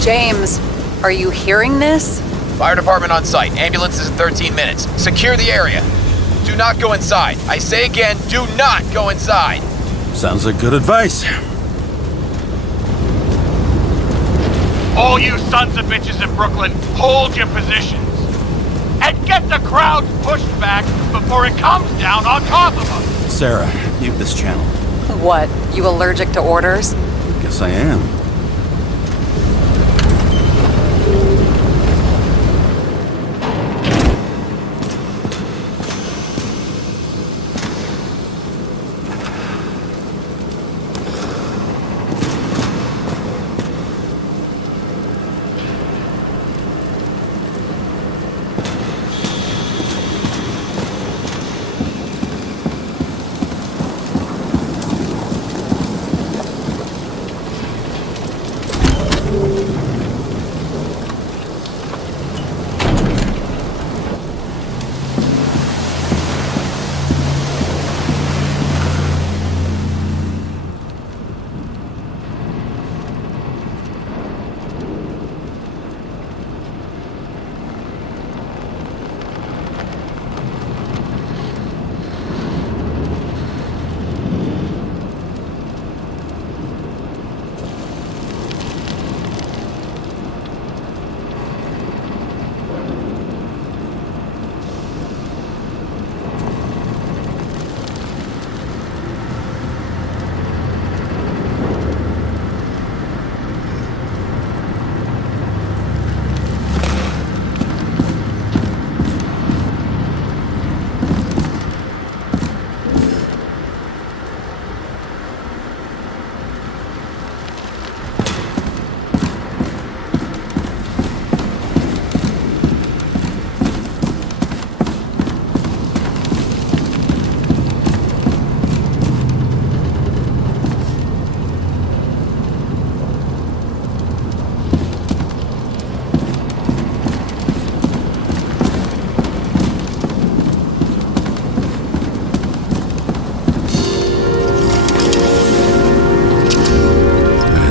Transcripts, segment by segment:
James, are you hearing this? Fire department on site. Ambulance is in 13 minutes. Secure the area. Do not go inside. I say again, do not go inside. Sounds like good advice. All you sons of bitches in Brooklyn, hold your positions. And get the crowd pushed back before it comes down on top of them. Sarah, mute this channel. What, you allergic to orders? Guess I am.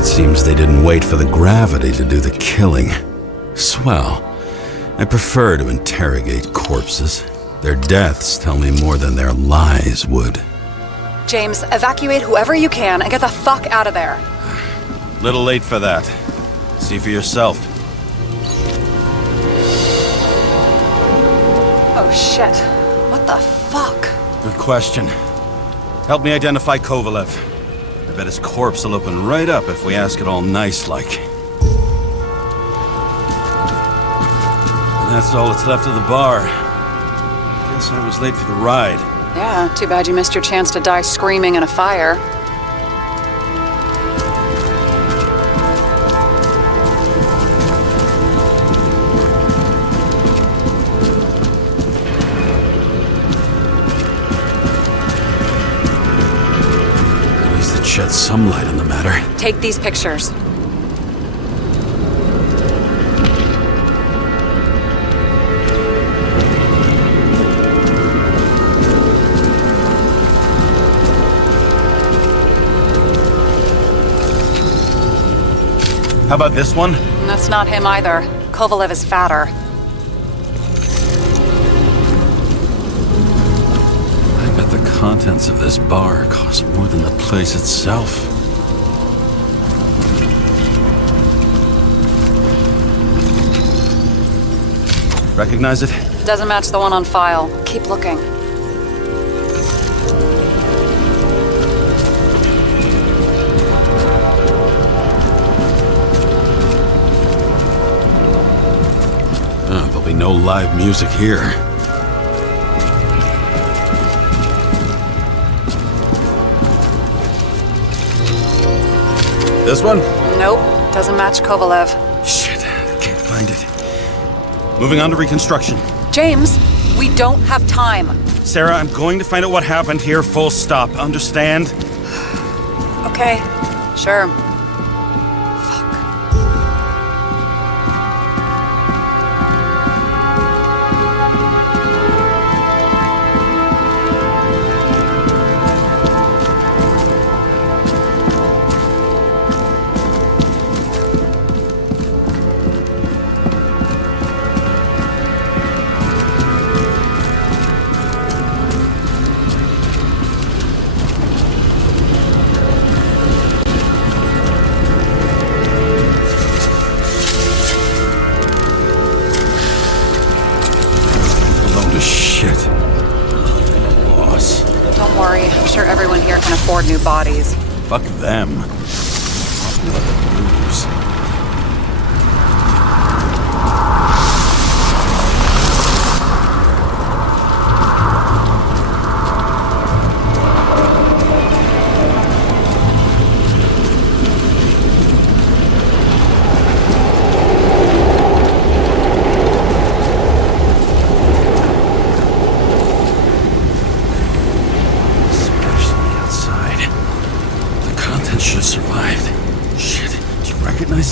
Seems they didn't wait for the gravity to do the killing. Swell. I prefer to interrogate corpses. Their deaths tell me more than their lies would. James, evacuate whoever you can and get the fuck out of there. Little late for that. See for yourself. Oh shit. What the fuck? Good question. Help me identify Kovalev. I bet his corpse will open right up if we ask it all nice-like. That's all that's left of the bar. Guess I was late for the ride. Yeah, too bad you missed your chance to die screaming in a fire. Shed some light on the matter. Take these pictures. How about this one? That's not him either. Kovalev is fatter. I bet the contents of this bar cost more than the place itself. Recognize it? Doesn't match the one on file. Keep looking. There'll be no live music here. This one? Nope. Doesn't match Kovalev. Shit, can't find it. Moving on to reconstruction. James, we don't have time. Sarah, I'm going to find out what happened here, full stop. Understand? Okay, sure. afford new bodies. Fuck them. Let them lose.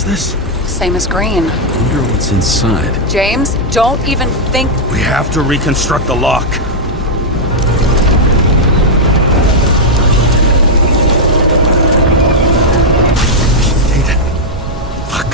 This? Same as green. Wonder what's inside. James, don't even think. We have to reconstruct the lock. Data. Fuck.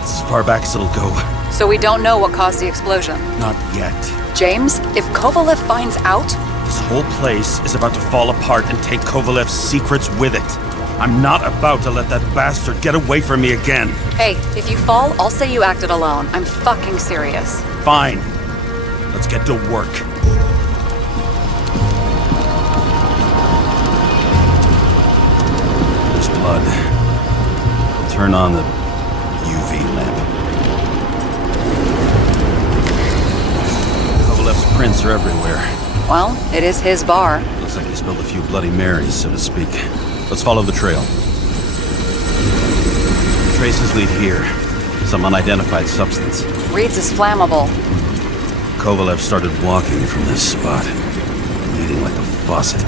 It's as far back as it'll go. So we don't know what caused the explosion. Not yet. James, if Kovalev finds out... This whole place is about to fall apart and take Kovalev's secrets with it. I'm not about to let that bastard get away from me again. Hey, if you fall, I'll say you acted alone. I'm fucking serious. Fine. Let's get to work. There's blood. I'll turn on the UV lamp. Kovalev's prints are everywhere. Well, it is his bar. Looks like he spilled a few Bloody Marys, so to speak. Let's follow the trail. Traces lead here. Some unidentified substance. Reed's is flammable. Kovalev started walking from this spot, bleeding like a faucet.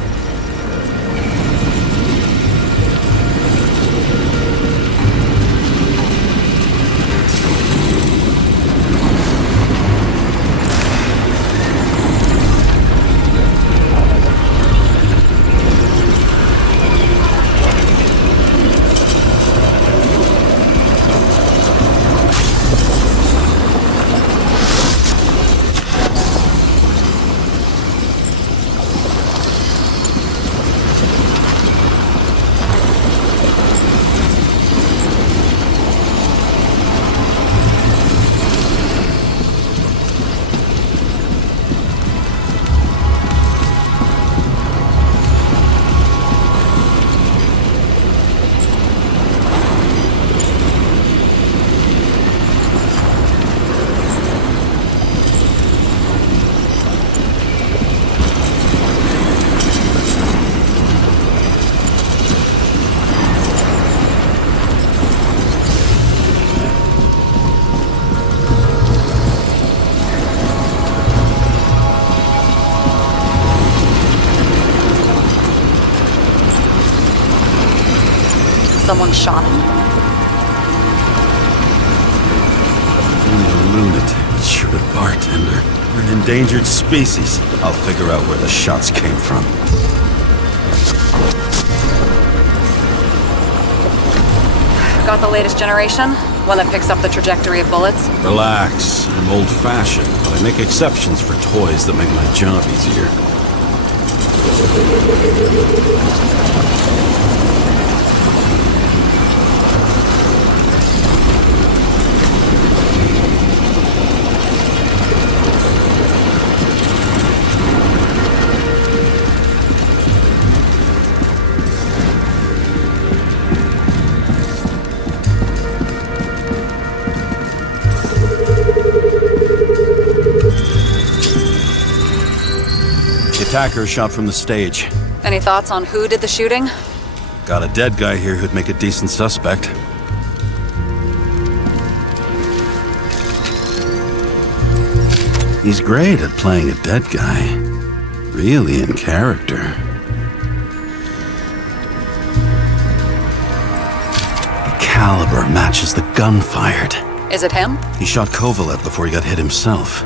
Someone shot him? Only a lunatic would shoot a bartender. We're an endangered species. I'll figure out where the shots came from. Got the latest generation? One that picks up the trajectory of bullets? Relax. I'm old-fashioned, but I make exceptions for toys that make my job easier. Attacker shot from the stage. Any thoughts on who did the shooting? Got a dead guy here who'd make a decent suspect. He's great at playing a dead guy. Really in character. The caliber matches the gun fired. Is it him? He shot Kovalev before he got hit himself.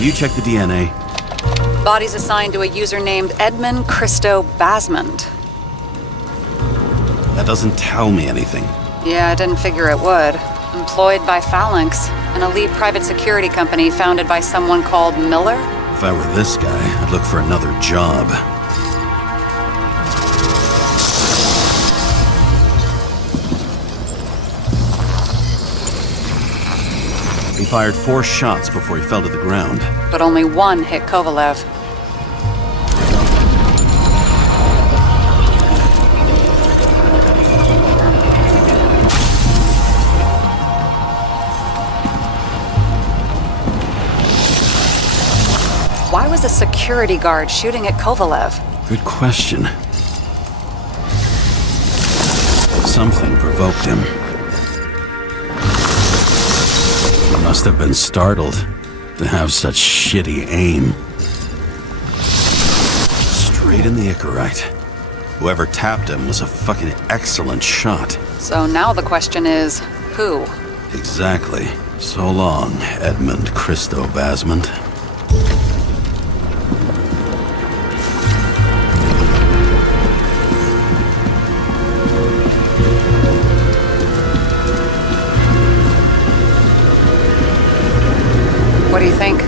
You check the DNA. Body's assigned to a user named Edmund Christo Basmond. That doesn't tell me anything. Yeah, I didn't figure it would. Employed by Phalanx, an elite private security company founded by someone called Miller. If I were this guy, I'd look for another job. He fired 4 shots before he fell to the ground. But only one hit Kovalev. Why was a security guard shooting at Kovalev? Good question. Something provoked him. He must have been startled to have such shitty aim. Straight in the Icarite. Whoever tapped him was a fucking excellent shot. So now the question is, who? Exactly. So long, Edmund Christo Basmond. What do you think?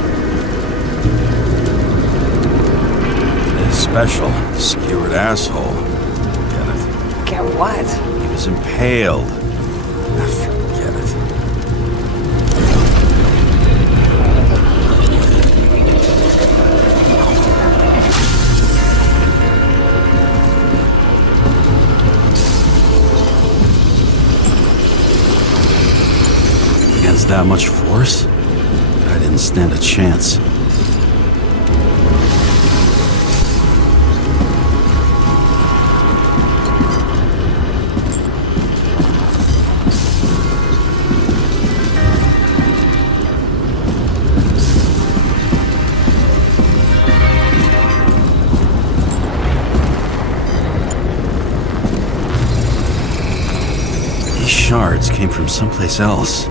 Special, skewered asshole. Get it? Get what? He was impaled. Forget it. Against that much force? I didn't stand a chance. These shards came from someplace else.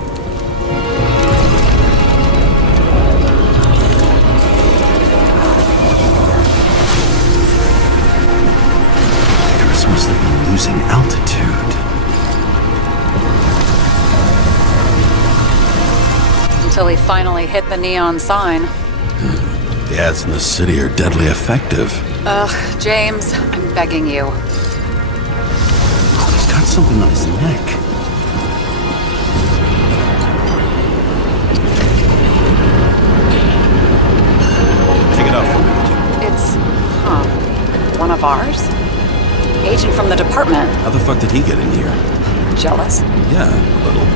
Must have been losing altitude. Until he finally hit the neon sign. The ads in the city are deadly effective. Ugh, James, I'm begging you. He's got something on his neck. Take it off for me. It's, one of ours? Agent from the department. How the fuck did he get in here? Jealous? Yeah, a little.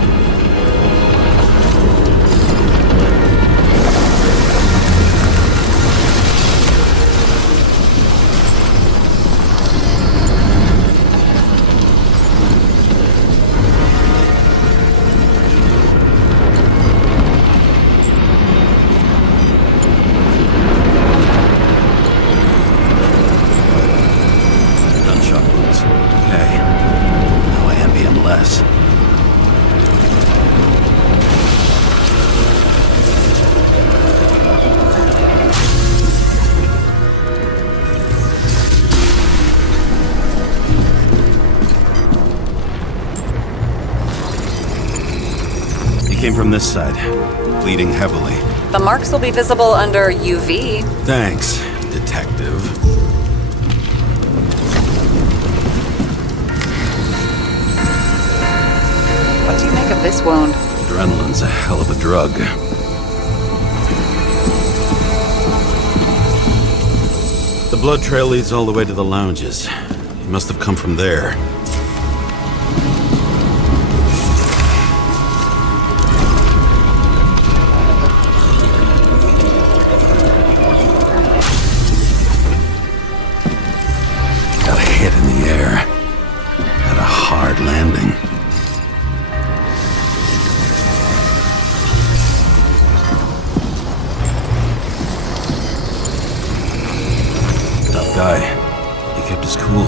Came from this side, bleeding heavily. The marks will be visible under UV. Thanks, detective. What do you make of this wound? Adrenaline's a hell of a drug. The blood trail leads all the way to the lounges. He must have come from there. Landing. Tough guy. He kept his cool.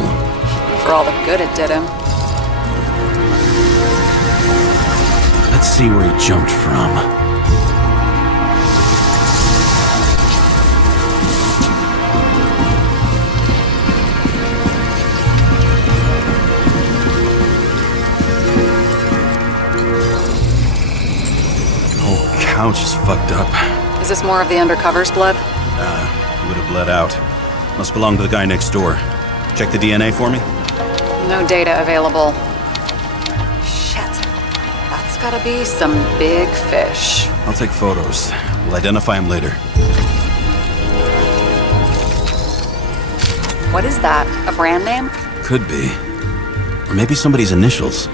For all the good it did him. Let's see where he jumped from. fucked up. Is this more of the undercover's blood? He would have bled out. Must belong to the guy next door. Check the DNA for me? No data available. Shit. That's gotta be some big fish. I'll take photos. We'll identify him later. What is that? A brand name? Could be. Or maybe somebody's initials.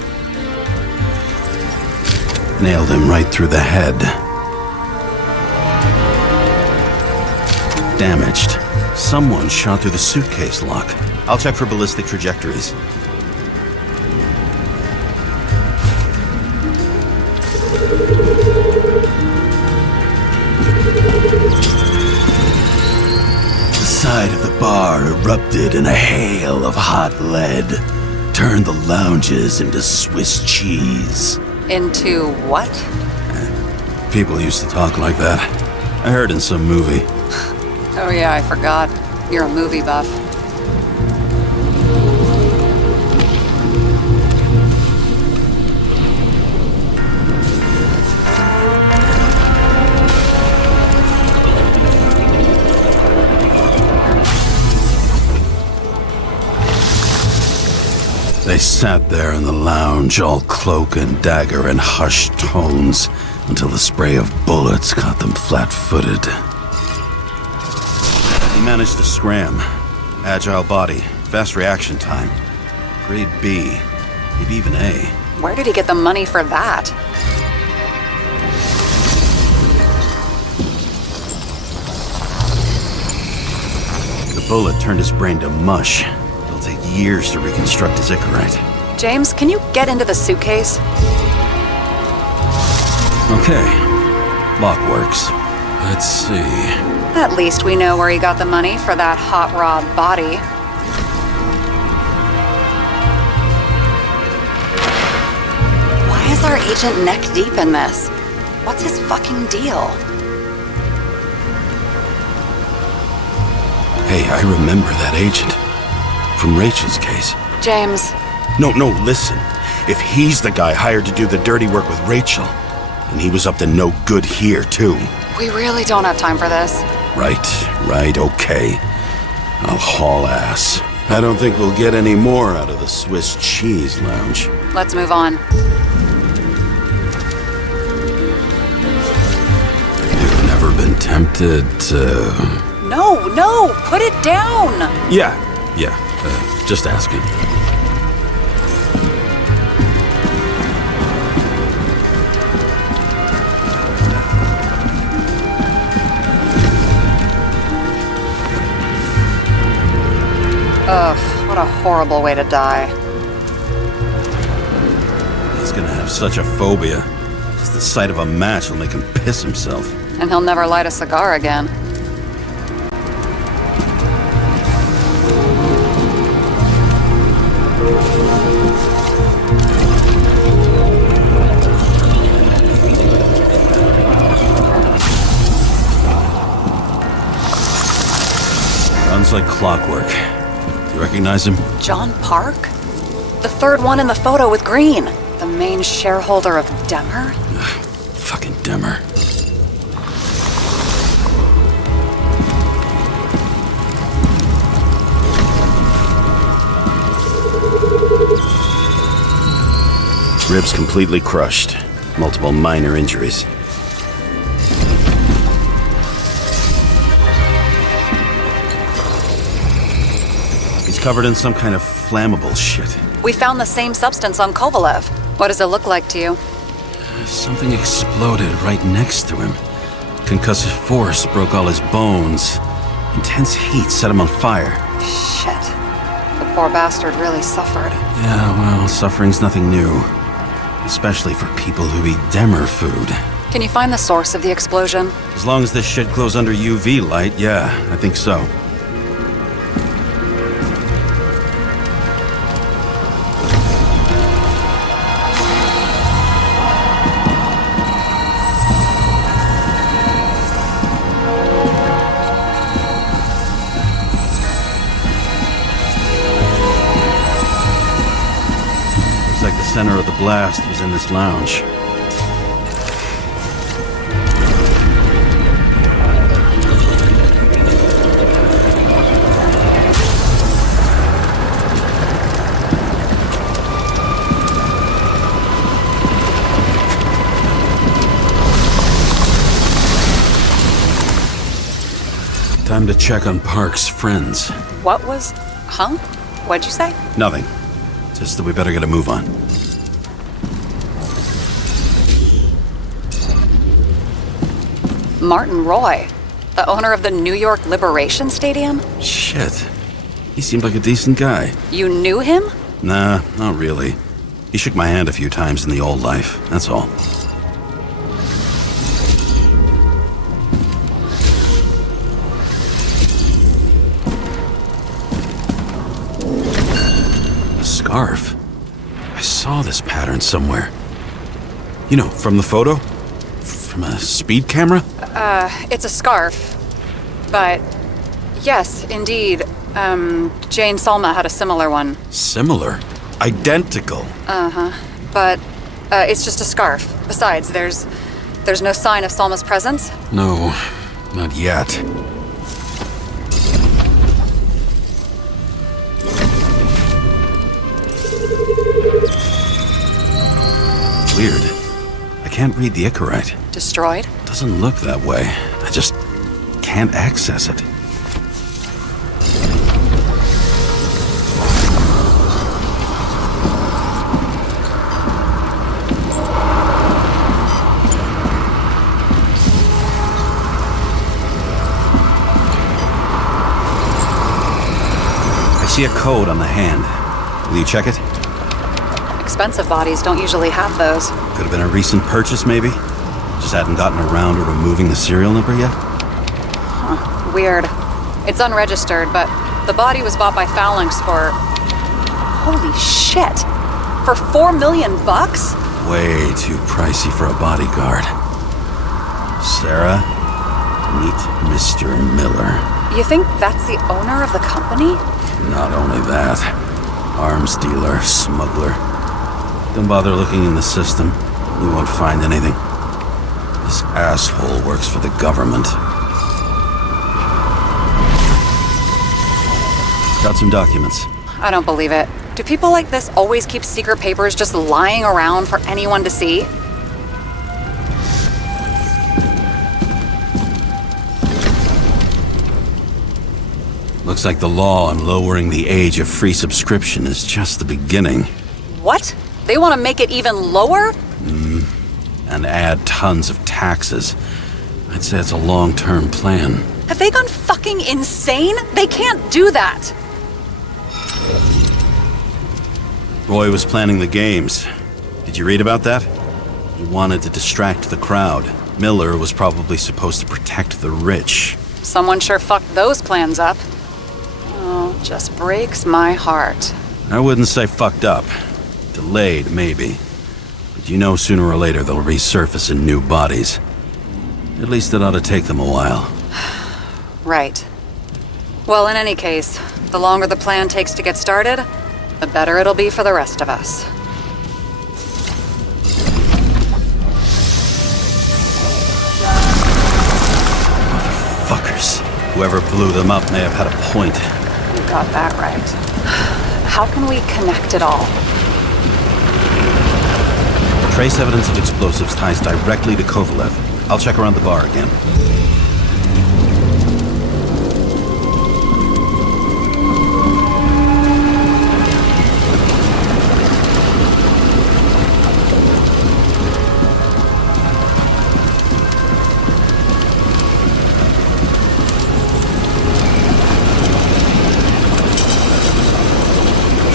Nailed him right through the head. Damaged. Someone shot through the suitcase lock. I'll check for ballistic trajectories. The side of the bar erupted in a hail of hot lead. Turned the lounges into Swiss cheese. Into what? People used to talk like that. I heard in some movie. Oh yeah, I forgot. You're a movie buff. They sat there in the lounge, all cloak and dagger and hushed tones, until the spray of bullets caught them flat-footed. He managed to scram. Agile body, fast reaction time. Grade B, maybe even A. Where did he get the money for that? The bullet turned his brain to mush. It'll take years to reconstruct his Icarite. James, can you get into the suitcase? Okay. Lock works. Let's see. At least we know where he got the money for that hot rod body. Why is our agent neck deep in this? What's his fucking deal? Hey, I remember that agent. From Rachel's case. James, No, listen. If he's the guy hired to do the dirty work with Rachel, and he was up to no good here, too. we really don't have time for this. Right, okay. I'll haul ass. I don't think we'll get any more out of the Swiss Cheese Lounge. Let's move on. You've never been tempted to... No, put it down! Yeah, just asking. Ugh, what a horrible way to die. He's gonna have such a phobia. Just the sight of a match will make him piss himself. And he'll never light a cigar again. Runs like clockwork. You recognize him? John Park? The third one in the photo with Green. The main shareholder of Demmer? Fucking Demmer. Ribs completely crushed. Multiple minor injuries. He's covered in some kind of flammable shit. We found the same substance on Kovalev. What does it look like to you? Something exploded right next to him. Concussive force broke all his bones. Intense heat set him on fire. Shit. The poor bastard really suffered. Yeah, well, suffering's nothing new. Especially for people who eat Demmer food. Can you find the source of the explosion? As long as this shit glows under UV light, yeah, I think so. Like the center of the blast was in this lounge. Time to check on Park's friends. What was... Huh? What'd you say? Nothing. Just that we better get a move on. Martin Roy, the owner of the New York Liberation Stadium? Shit. He seemed like a decent guy. You knew him? Nah, not really. He shook my hand a few times in the old life, that's all. A scarf? I saw this pattern somewhere. You know, from the photo? From a speed camera? It's a scarf. But... yes, indeed. Jane Salma had a similar one. Similar? Identical? But, it's just a scarf. Besides, there's no sign of Salma's presence. No, not yet. Weird. I can't read the Icarite. Destroyed? Doesn't look that way. I just can't access it. I see a code on the hand. Will you check it? Expensive bodies don't usually have those. Could have been a recent purchase, maybe? Just hadn't gotten around to removing the serial number yet? Weird. It's unregistered, but the body was bought by Phalanx for... Holy shit! For $4 million bucks? Way too pricey for a bodyguard. Sarah, meet Mr. Miller. You think that's the owner of the company? Not only that, arms dealer, smuggler. Don't bother looking in the system. You won't find anything. This asshole works for the government. Got some documents. I don't believe it. Do people like this always keep secret papers just lying around for anyone to see? Looks like the law on lowering the age of free subscription is just the beginning. What? They want to make it even lower? And add tons of taxes. I'd say it's a long-term plan. Have they gone fucking insane? They can't do that! Roy was planning the games. Did you read about that? He wanted to distract the crowd. Miller was probably supposed to protect the rich. Someone sure fucked those plans up. Oh, just breaks my heart. I wouldn't say fucked up. Delayed, maybe. But you know sooner or later they'll resurface in new bodies. At least it ought to take them a while. Right. Well, in any case, the longer the plan takes to get started, the better it'll be for the rest of us. Fuckers. Whoever blew them up may have had a point. You got that right. How can we connect it all? Trace evidence of explosives ties directly to Kovalev. I'll check around the bar again.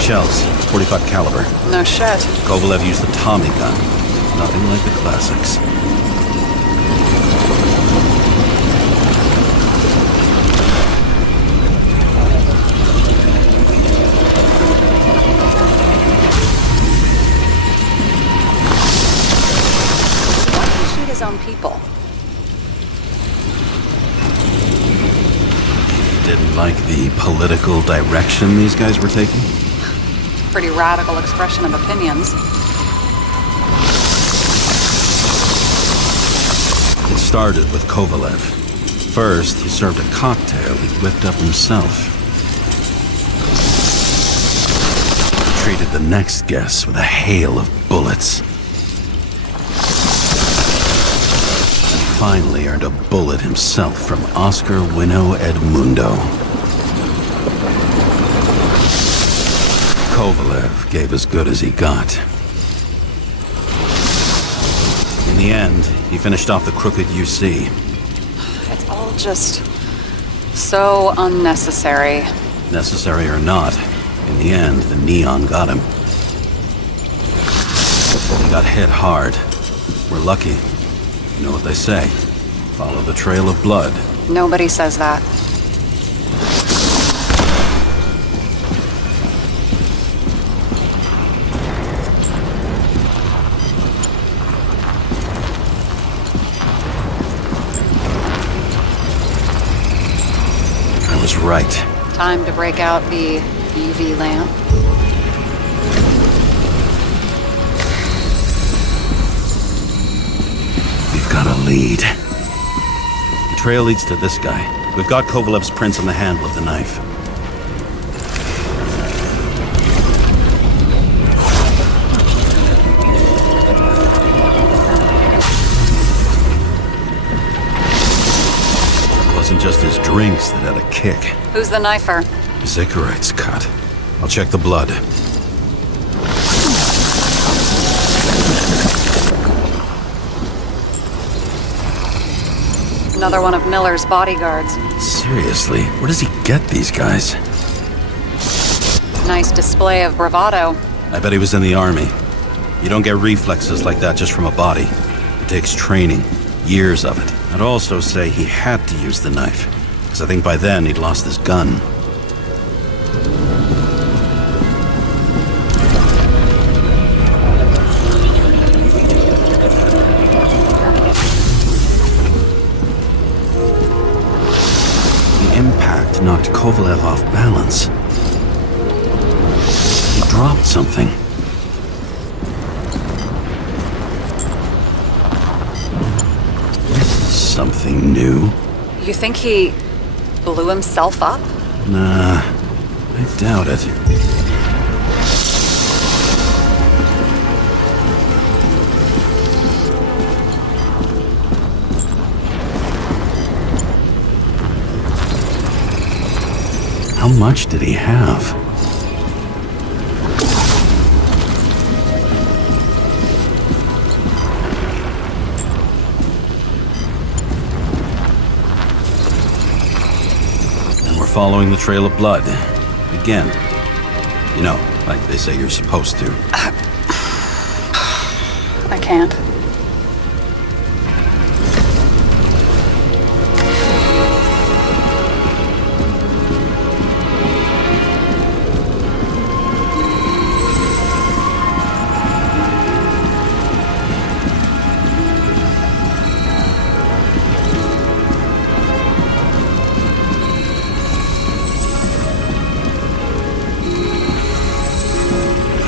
Shells, 45 caliber. No shit. Kovalev used the Tommy gun. Nothing like the classics. Why did he shoot his own people? Didn't like the political direction these guys were taking? Pretty radical expression of opinions. It started with Kovalev. First, he served a cocktail he whipped up himself. Treated the next guest with a hail of bullets. finally earned a bullet himself from Oscar Winnow Edmundo. Kovalev gave as good as he got. In the end, he finished off the crooked UC. It's all just so unnecessary. Necessary or not, in the end, the Neon got him. He got hit hard. We're lucky. You know what they say. Follow the trail of blood. Nobody says that. I was right. Time to break out the UV lamp. We've got a lead. The trail leads to this guy. We've got Kovalev's prints on the handle of the knife. It wasn't just his drinks that had a kick. Who's the knifer? Zikarite's cut. I'll check the blood. Another one of Miller's bodyguards. Seriously, where does he get these guys? Nice display of bravado. I bet he was in the army. You don't get reflexes like that just from a body. It takes training, years of it. I'd also say he had to use the knife, because I think by then he'd lost his gun. Impact knocked Kovalev off balance. He dropped something. This is something new. You think he blew himself up? Nah, I doubt it. How much did he have? And we're following the trail of blood. Again. You know, like they say you're supposed to. I can't.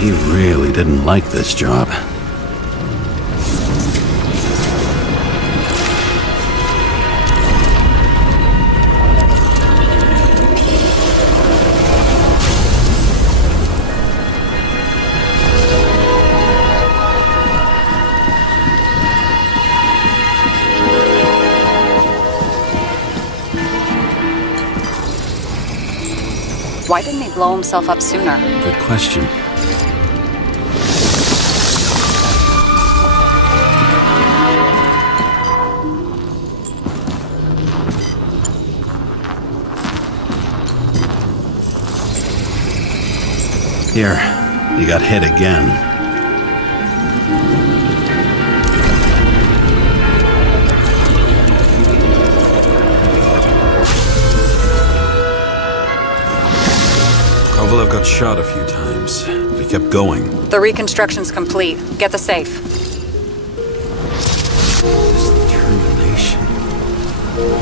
He really didn't like this job. Why didn't he blow himself up sooner? Good question. Here, you got hit again. Kovalev got shot a few times, but he kept going. The reconstruction's complete. Get the safe. This determination.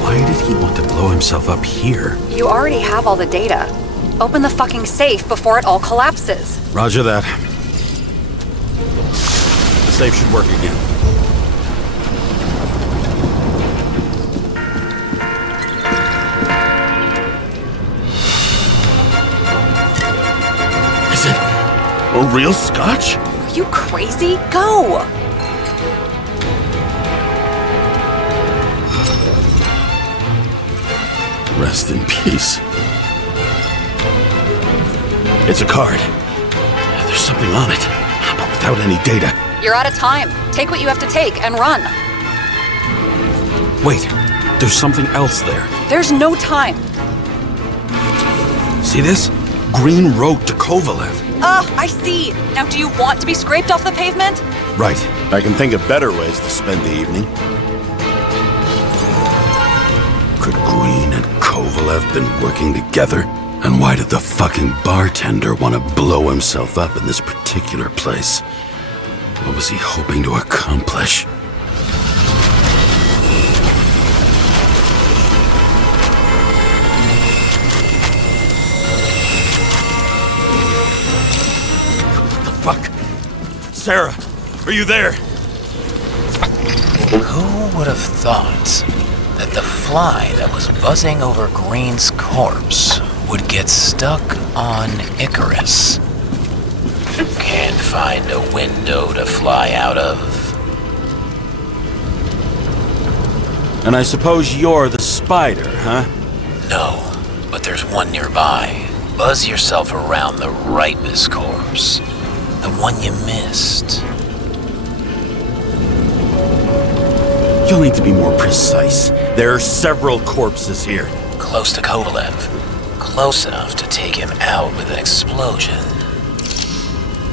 Why did he want to blow himself up here? You already have all the data. Open the fucking safe before it all collapses. Roger that. The safe should work again. Is it a real scotch? Are you crazy? Go! Rest in peace. It's a card. There's something on it, but without any data. You're out of time. Take what you have to take and run. Wait, there's something else there. There's no time. See this? Green Road to Kovalev. I see. Now, do you want to be scraped off the pavement? Right. I can think of better ways to spend the evening. Could Green and Kovalev been working together? And why did the fucking bartender want to blow himself up in this particular place? What was he hoping to accomplish? Fuck! Sarah, are you there? Who would have thought that the fly that was buzzing over Green's corpse would get stuck on Icarus? Can't find a window to fly out of. And I suppose you're the spider, huh? No, but there's one nearby. Buzz yourself around the Ripus corpse. The one you missed. You'll need to be more precise. There are several corpses here. Close to Kovalev. Close enough to take him out with an explosion.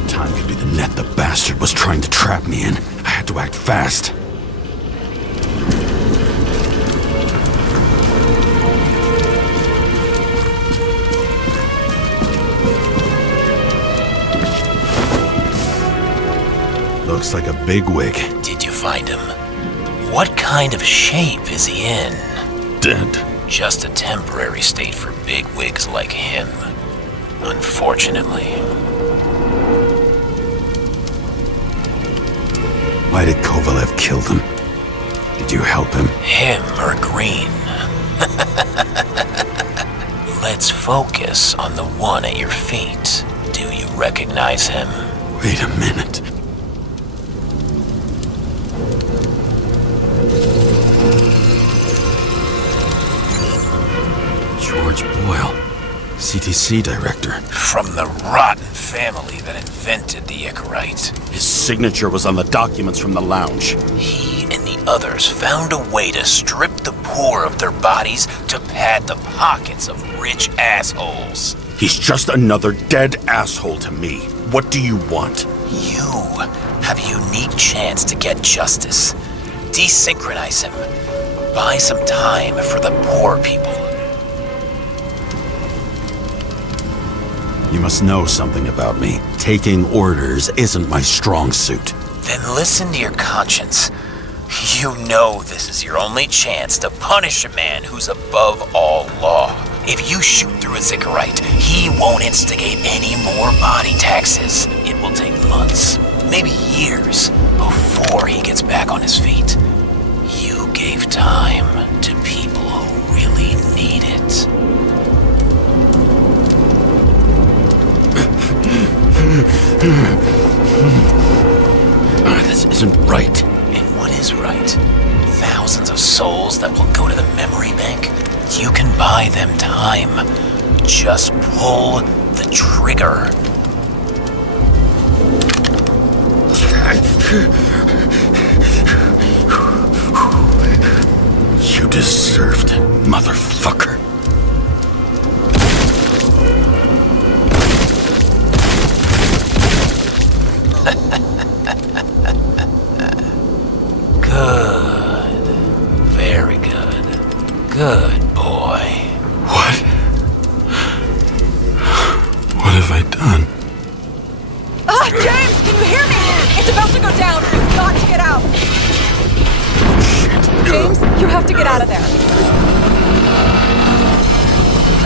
Time could be the net the bastard was trying to trap me in. I had to act fast. Looks like a bigwig. Did you find him? What kind of shape is he in? Dead. Just a temporary state for bigwigs like him. Unfortunately. Why did Kovalev kill them? Did you help him? Him or Green? Let's focus on the one at your feet. Do you recognize him? Wait a minute. George Boyle, CTC director. From the rotten family that invented the Icarite. His signature was on the documents from the lounge. He and the others found a way to strip the poor of their bodies to pad the pockets of rich assholes. He's just another dead asshole to me. What do you want? You have a unique chance to get justice. Desynchronize him. Buy some time for the poor people. You must know something about me. Taking orders isn't my strong suit. Then listen to your conscience. You know this is your only chance to punish a man who's above all law. If you shoot through a Icarite, he won't instigate any more body taxes. It will take months, maybe years, before he gets back on his feet. You gave time to people who really need it. This isn't right. And what is right? Thousands of souls that will go to the memory bank? You can buy them time. Just pull the trigger. You deserved it, motherfucker. Good. Very good. Good boy. What? What have I done? James, can you hear me? It's about to go down. You've got to get out. James, you have to get out of there.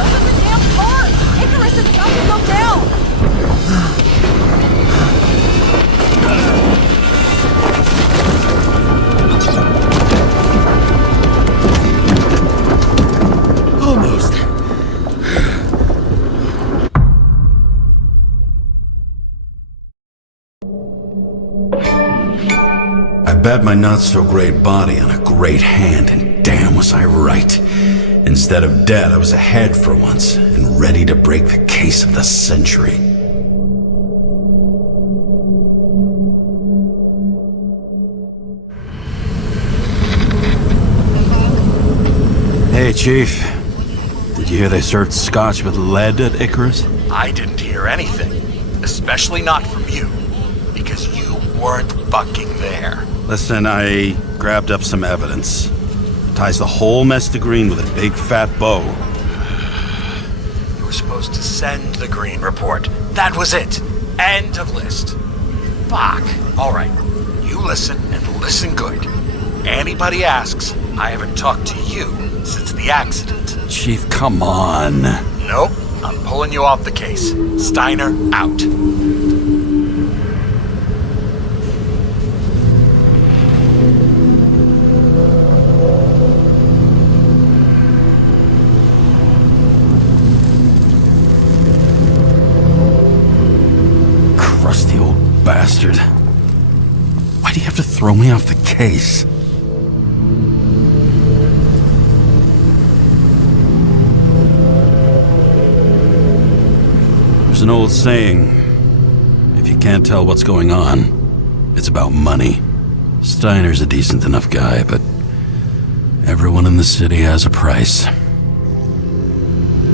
Open the damn car! Icarus is about to go down! Almost. bet my not-so-great body on a great hand, and damn was I right. Instead of dead, I was ahead for once, and ready to break the case of the century. Hey, Chief. Did you hear they served scotch with lead at Icarus? I didn't hear anything. Especially not from you. Because you weren't fucking there. Listen, I grabbed up some evidence. Ties the whole mess to Green with a big fat bow. You were supposed to send the Green report. That was it. End of list. Fuck. Alright. You listen, and listen good. Anybody asks, I haven't talked to you since the accident. Chief, come on. Nope. I'm pulling you off the case. Steiner, out. Crusty old bastard. Why do you have to throw me off the case? There's an old saying, if you can't tell what's going on, it's about money. Steiner's a decent enough guy, but everyone in the city has a price.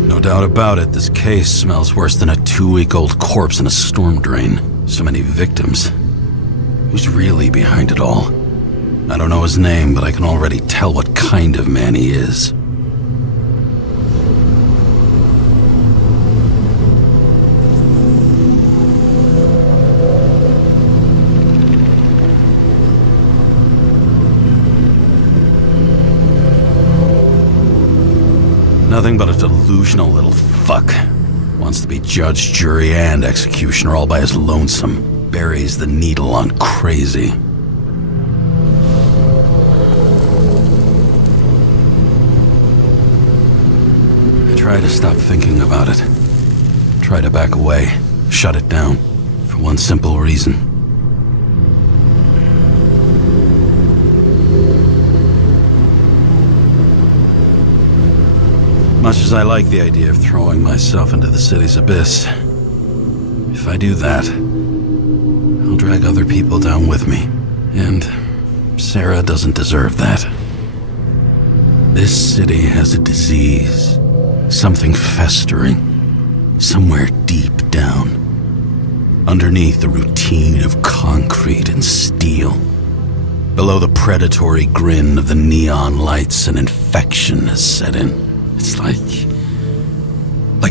No doubt about it, this case smells worse than a 2-week-old corpse in a storm drain. So many victims. Who's really behind it all? I don't know his name, but I can already tell what kind of man he is. Nothing but a delusional little fuck. Wants to be judge, jury, and executioner all by his lonesome. Buries the needle on crazy. I try to stop thinking about it. Try to back away. Shut it down. For one simple reason. Much as I like the idea of throwing myself into the city's abyss, if I do that, I'll drag other people down with me. And Sarah doesn't deserve that. This city has a disease. Something festering. Somewhere deep down. Underneath the routine of concrete and steel. Below the predatory grin of the neon lights, an infection has set in. It's like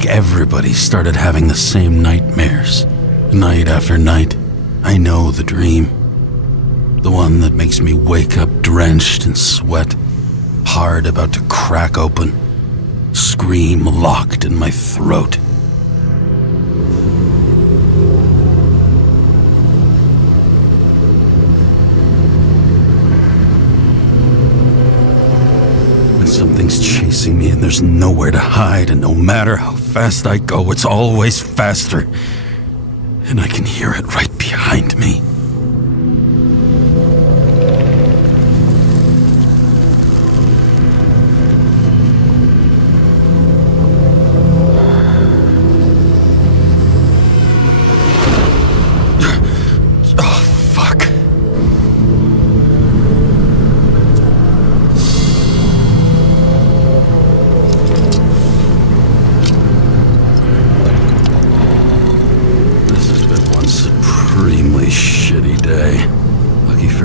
everybody started having the same nightmares, night after night. I know the dream. The one that makes me wake up drenched in sweat, heart about to crack open, scream locked in my throat. Something's chasing me and there's nowhere to hide, and no matter how fast I go, it's always faster. And I can hear it right behind me.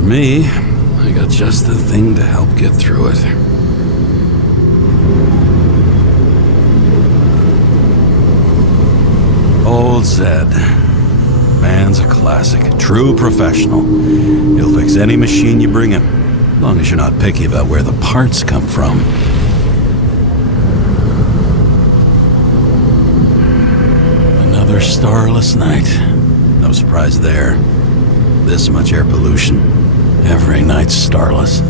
Me, I got just the thing to help get through it. Old Zed. Man's a classic. True professional. He'll fix any machine you bring him, as long as you're not picky about where the parts come from. Another starless night. No surprise there. This much air pollution. Every night's starless.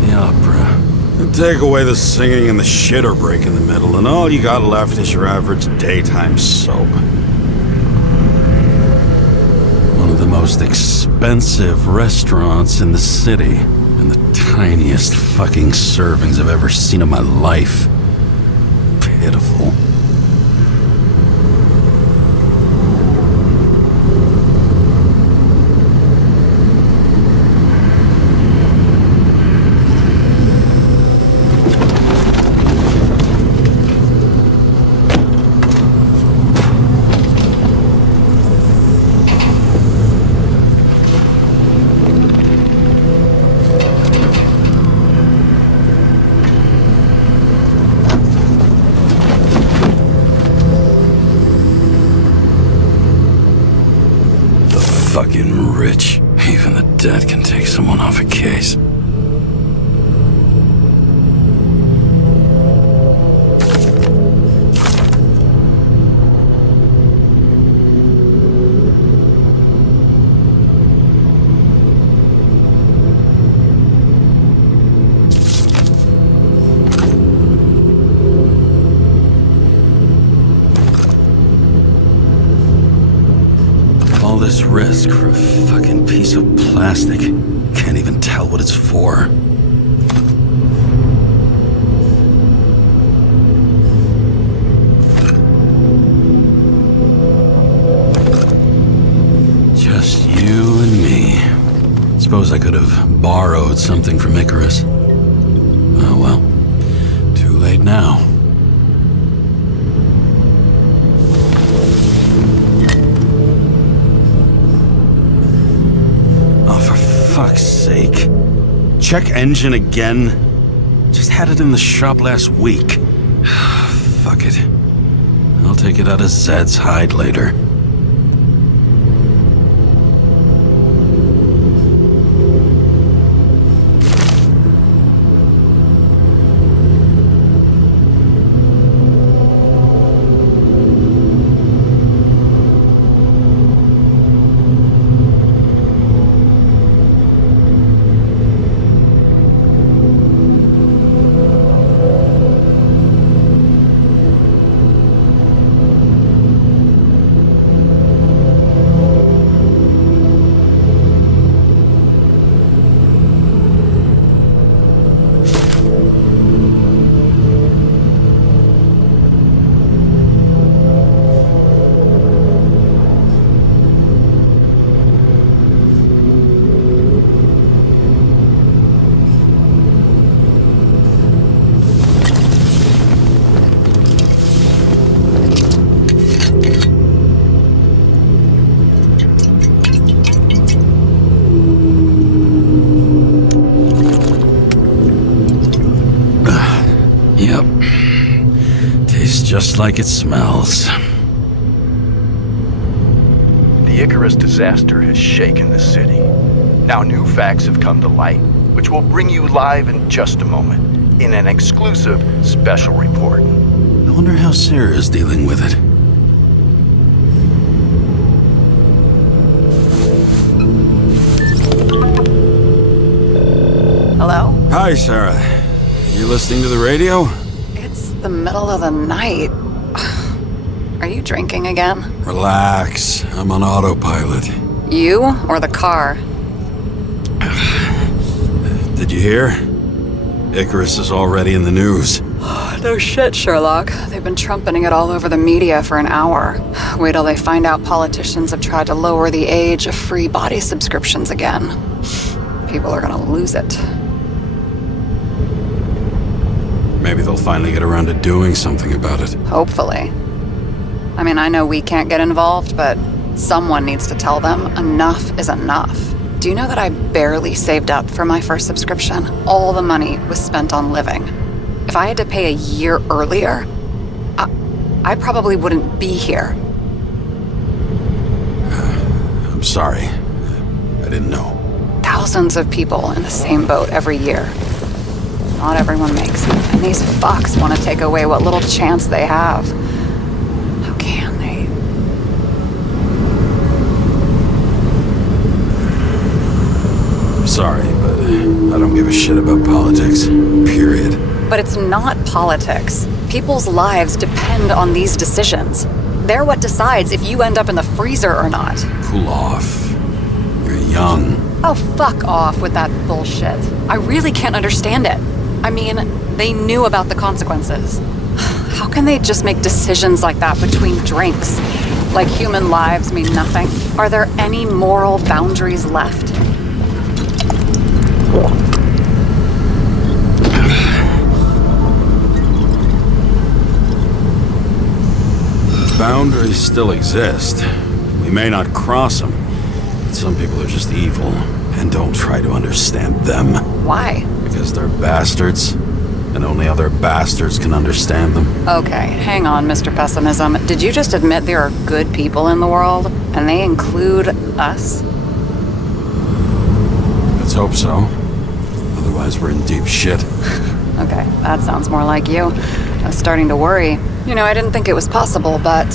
The opera. Take away the singing and the shitter break in the middle, and all you got left is your average daytime soap. One of the most most expensive restaurants in the city, and the tiniest fucking servings I've ever seen in my life. Pitiful. Fucking rich. Even the dead can take someone off a case. All this risk for a fucking piece of plastic. Can't even tell what it's for. Just you and me. Suppose I could have borrowed something from Icarus. Oh well. Too late now. Fuck's sake. Check engine again? Just had it in the shop last week. Fuck it. I'll take it out of Zed's hide later. Yep. Tastes just like it smells. The Icarus disaster has shaken the city. Now new facts have come to light, which we'll bring you live in just a moment, in an exclusive special report. I wonder how Sarah's dealing with it. Hello? Hi, Sarah. You listening to the radio? It's the middle of the night. Are you drinking again? Relax. I'm on autopilot. You or the car? Did you hear? Icarus is already in the news. No shit, Sherlock. They've been trumpeting it all over the media for an hour. Wait till they find out politicians have tried to lower the age of free body subscriptions again. People are gonna lose it. Maybe they'll finally get around to doing something about it. Hopefully. I mean, I know we can't get involved, but someone needs to tell them enough is enough. Do you know that I barely saved up for my first subscription? All the money was spent on living. If I had to pay a year earlier, I probably wouldn't be here. I'm sorry. I didn't know. Thousands of people in the same boat every year. Not everyone makes it, and these fucks want to take away what little chance they have. How can they? Sorry, but I don't give a shit about politics. Period. But it's not politics. People's lives depend on these decisions. They're what decides if you end up in the freezer or not. Cool off. young. Oh, fuck off with that bullshit. I really can't understand it. I mean, they knew about the consequences. How can they just make decisions like that between drinks? Like human lives mean nothing? Are there any moral boundaries left? Boundaries still exist. We may not cross them, but some people are just evil and don't try to understand them. Why? Because they're bastards, and only other bastards can understand them. Okay, hang on, Mr. Pessimism. Did you just admit there are good people in the world, and they include us? Let's hope so. Otherwise, we're in deep shit. Okay, that sounds more like you. I was starting to worry. You know, I didn't think it was possible, but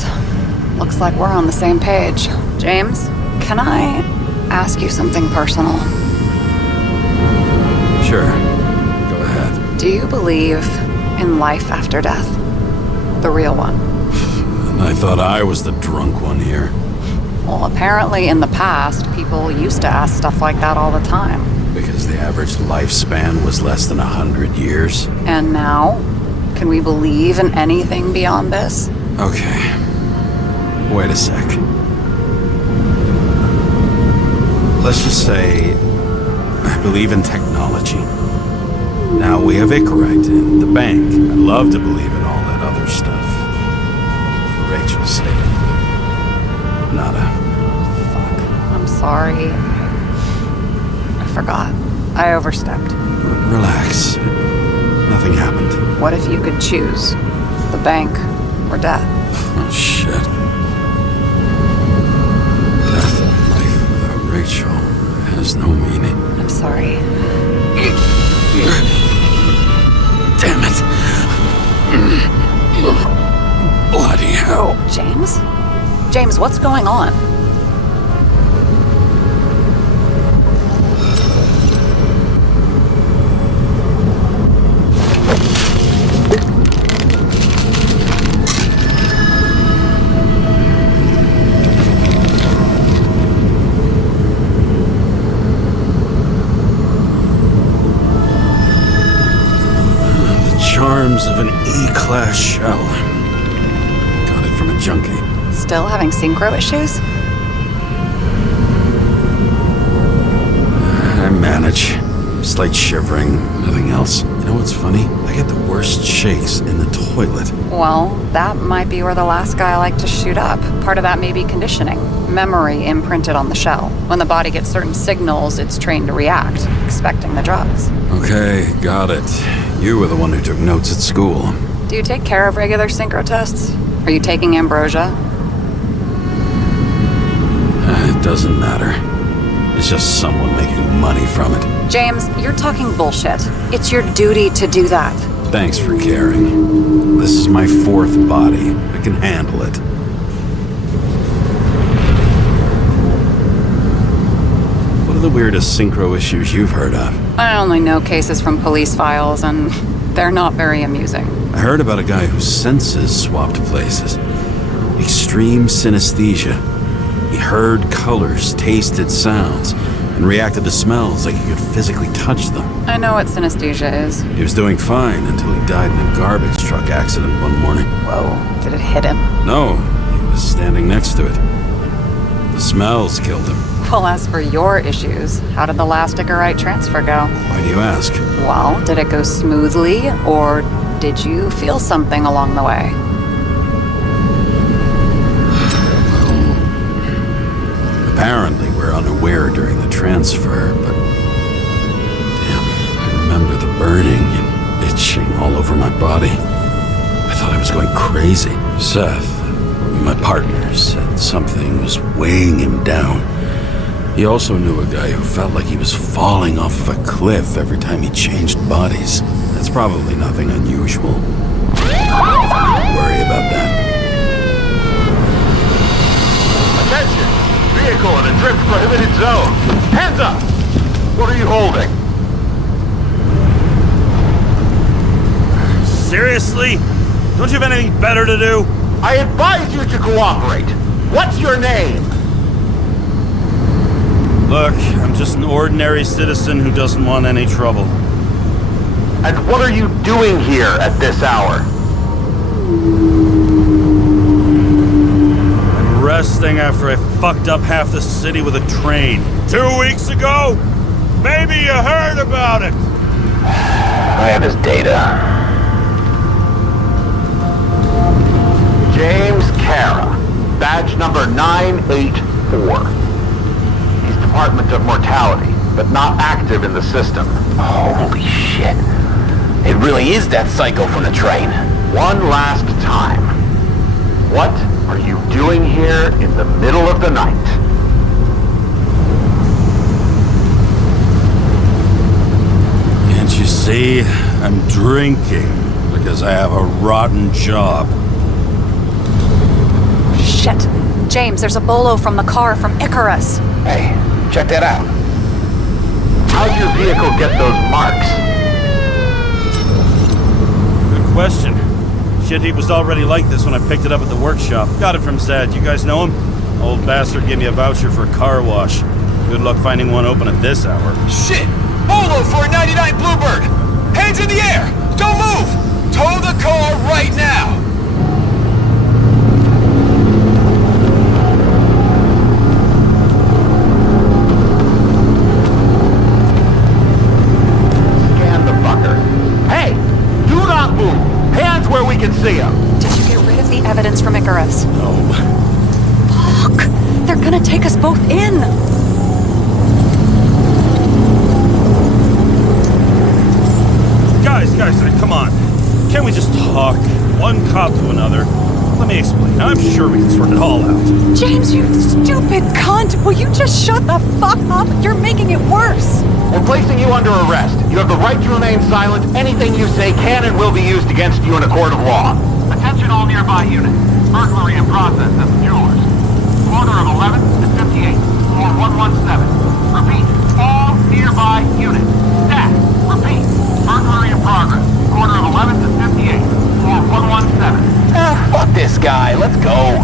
looks like we're on the same page. James, can I ask you something personal? Sure. Go ahead. Do you believe in life after death? The real one? And I thought I was the drunk one here. Well, apparently in the past, people used to ask stuff like that all the time. Because the average lifespan was less than 100 years. And now? Can we believe in anything beyond this? Okay. Wait a sec. Let's just say I believe in technology. Now we have Icarite in the bank. I'd love to believe in all that other stuff. For Rachel's sake. Nada. Fuck. I'm sorry. I forgot. I overstepped. Relax. Nothing happened. What if you could choose? The bank or death? Oh, shit. Death of life without Rachel has no meaning. I'm sorry. Damn it. Bloody hell. James? James, what's going on? Charms of an E-class shell. Got it from a junkie. Still having synchro issues? I manage. Slight shivering, nothing else. You know what's funny? I get the worst shakes in the toilet. Well, that might be where the last guy liked to shoot up. Part of that may be conditioning. Memory imprinted on the shell. When the body gets certain signals, it's trained to react, expecting the drugs. Okay, got it. You were the one who took notes at school. Do you take care of regular synchro tests? Are you taking ambrosia? It doesn't matter. It's just someone making money from it. James, you're talking bullshit. It's your duty to do that. Thanks for caring. This is my fourth body. I can handle it. What are the weirdest synchro issues you've heard of? I only know cases from police files, and they're not very amusing. I heard about a guy whose senses swapped places. Extreme synesthesia. He heard colors, tasted sounds, and reacted to smells like he could physically touch them. I know what synesthesia is. He was doing fine until he died in a garbage truck accident one morning. Whoa, did it hit him? No, he was standing next to it. The smells killed him. Well, as for your issues, how did the last Icarite transfer go? Why do you ask? Well, did it go smoothly, or did you feel something along the way? Apparently, we're unaware during the transfer, but... Damn, I remember the burning and itching all over my body. I thought I was going crazy. Seth, my partner, said something was weighing him down. He also knew a guy who felt like he was falling off of a cliff every time he changed bodies. That's probably nothing unusual. Don't worry about that. Attention! Vehicle in a drift prohibited zone. Hands up! What are you holding? Seriously? Don't you have anything better to do? I advise you to cooperate. What's your name? Look, I'm just an ordinary citizen who doesn't want any trouble. And what are you doing here at this hour? I'm resting after I fucked up half the city with a train. 2 weeks ago? Maybe you heard about it! I have his data. James Kara, badge number 984. He's Department of Mortality, but not active in the system. Holy shit. It really is that psycho from the train. One last time. What are you doing here in the middle of the night? Can't you see? I'm drinking because I have a rotten job. Shit. James, there's a bolo from the car from Icarus. Hey, check that out. How'd your vehicle get those marks? Good question. Shit, he was already like this when I picked it up at the workshop. Got it from Zed. You guys know him? Old bastard gave me a voucher for a car wash. Good luck finding one open at this hour. Shit! Bolo for a 99 Bluebird! Hands in the air! Don't move! Tow the car right now! Scan the fucker. Hey! Do not move! Hands where we can see him! Did you get rid of the evidence from Icarus? No. Fuck! They're gonna take us both in! Guys, come on. Can't we just talk? One cop to another. Let me explain. I'm sure we can sort it all out. James, you stupid cunt! Will you just shut the fuck up? You're making it worse! We're placing you under arrest. You have the right to remain silent. Anything you say can and will be used against you in a court of law. Attention all nearby units. Burglary in process at the jewelers. Corner of 11th and 58, floor 117. Repeat, all nearby units. Staff, repeat. Burglary in progress. Corner of 11th and 58, floor 117. Ah, fuck this guy. Let's go.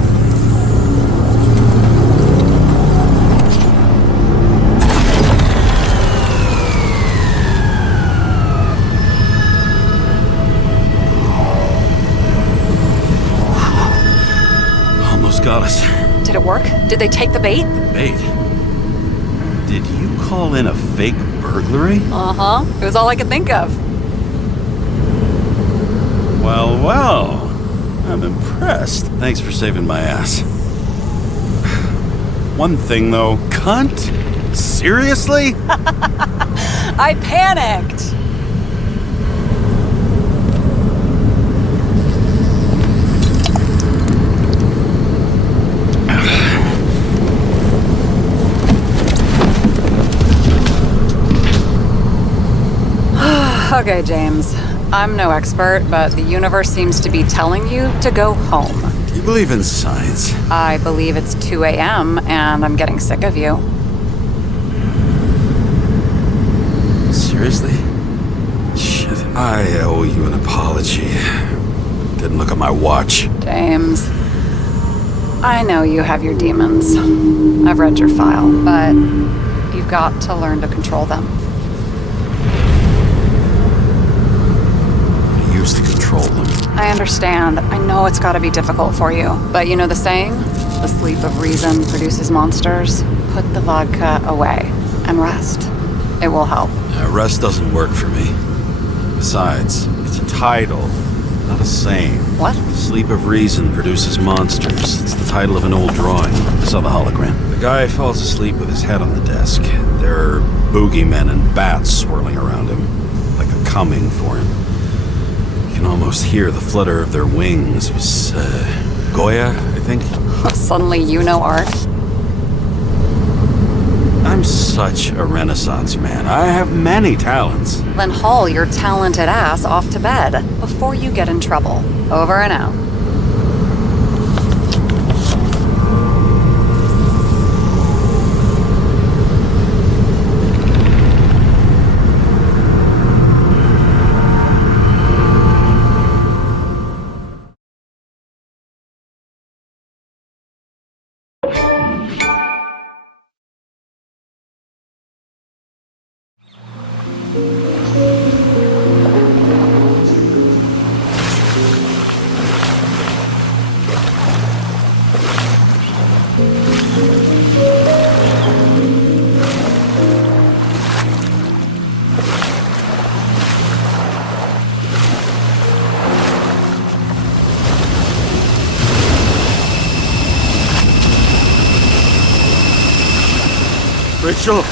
Almost got us. Did it work? Did they take the bait? Bait. Did you call in a fake burglary? Uh-huh. It was all I could think of. Well. I'm impressed. Thanks for saving my ass. One thing, though. Cunt? Seriously? I panicked! Okay, James. I'm no expert, but the universe seems to be telling you to go home. You believe in science? I believe it's 2 a.m. and I'm getting sick of you. Seriously? Shit. I owe you an apology. Didn't look at my watch. James, I know you have your demons. I've read your file, but you've got to learn to control them. I used to control them. I understand. I know it's got to be difficult for you. But you know the saying? The sleep of reason produces monsters. Put the vodka away and rest. It will help. Rest doesn't work for me. Besides, it's a title, not a saying. What? Sleep of Reason produces monsters. It's the title of an old drawing. I saw the hologram. The guy falls asleep with his head on the desk. There are boogeymen and bats swirling around him, like a coming for him. You can almost hear the flutter of their wings. It was, Goya, I think? Suddenly you know art. I'm such a Renaissance man. I have many talents. Then haul your talented ass off to bed before you get in trouble. Over and out. Rachel!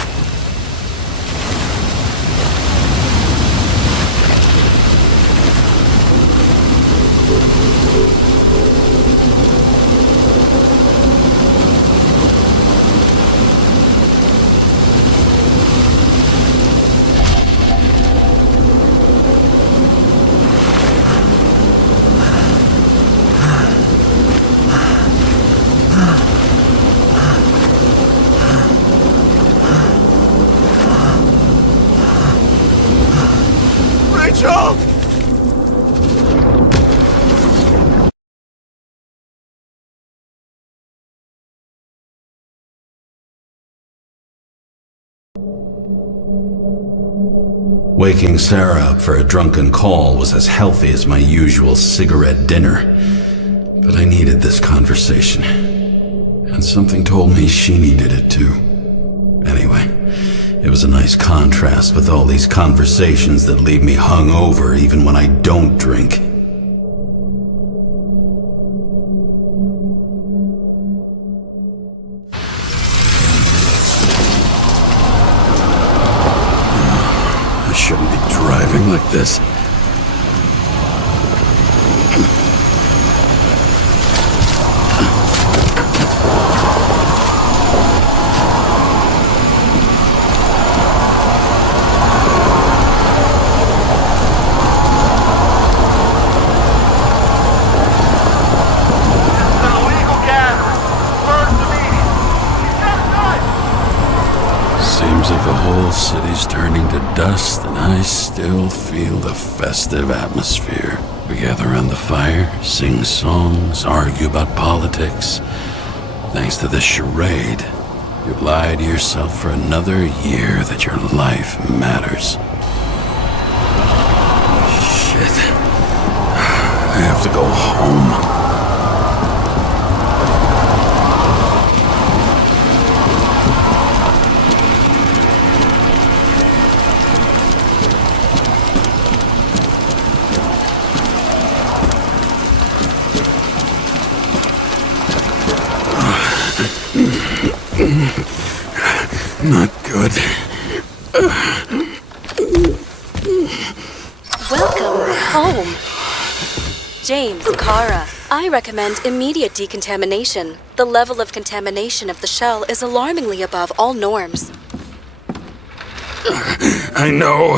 Rachel! Waking Sarah up for a drunken call was as healthy as my usual cigarette dinner. But I needed this conversation. And something told me she needed it too. Anyway, it was a nice contrast with all these conversations that leave me hungover even when I don't drink. I shouldn't be driving like this. Seems like the whole city's turning to dust, and I still feel the festive atmosphere. We gather around the fire, sing songs, argue about politics. Thanks to this charade, you've lied to yourself for another year that your life matters. Shit. I have to go home. Not good. Welcome home. James, Kara, I recommend immediate decontamination. The level of contamination of the shell is alarmingly above all norms. I know.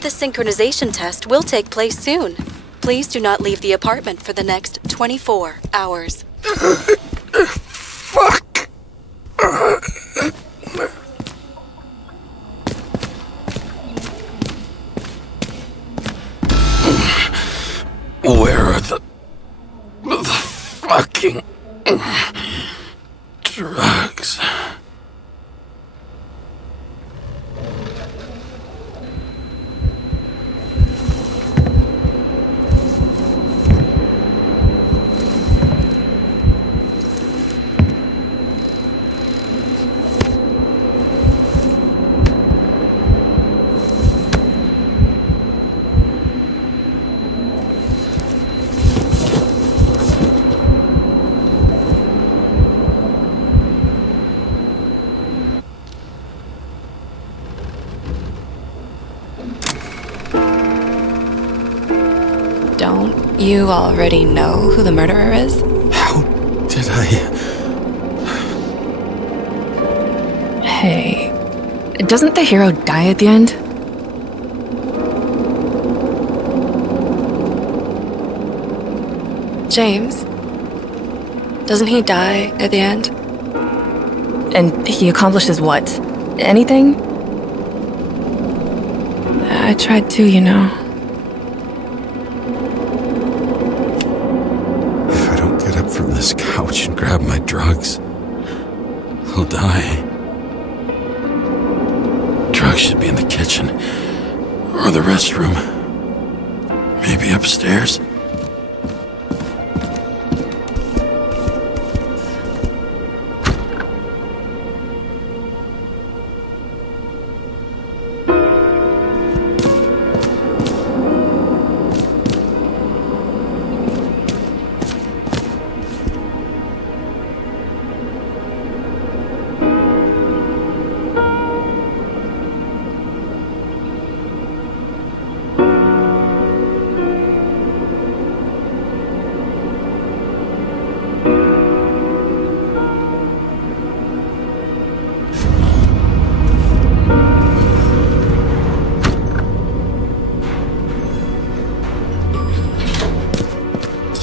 The synchronization test will take place soon. Please do not leave the apartment for the next 24 hours. Fuck! Where are the fucking drugs? Don't you already know who the murderer is? How did I... Hey, doesn't the hero die at the end? James? Doesn't he die at the end? And he accomplishes what? Anything? I tried to, you know. If I don't get up from this couch and grab my drugs, I'll die. Drugs should be in the kitchen. Or the restroom. Maybe upstairs.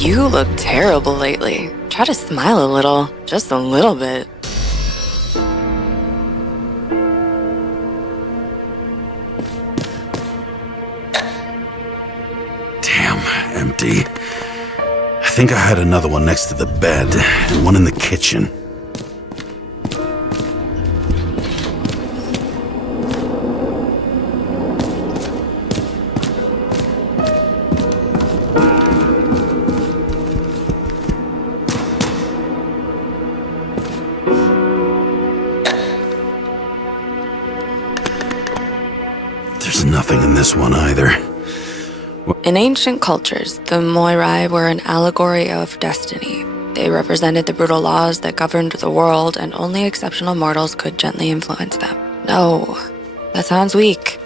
You look terrible lately. Try to smile a little, just a little bit. Damn, empty. I think I had another one next to the bed, and one in the kitchen. There's nothing in this one either. In ancient cultures, the Moirai were an allegory of destiny. They represented the brutal laws that governed the world, and only exceptional mortals could gently influence them. No, that sounds weak.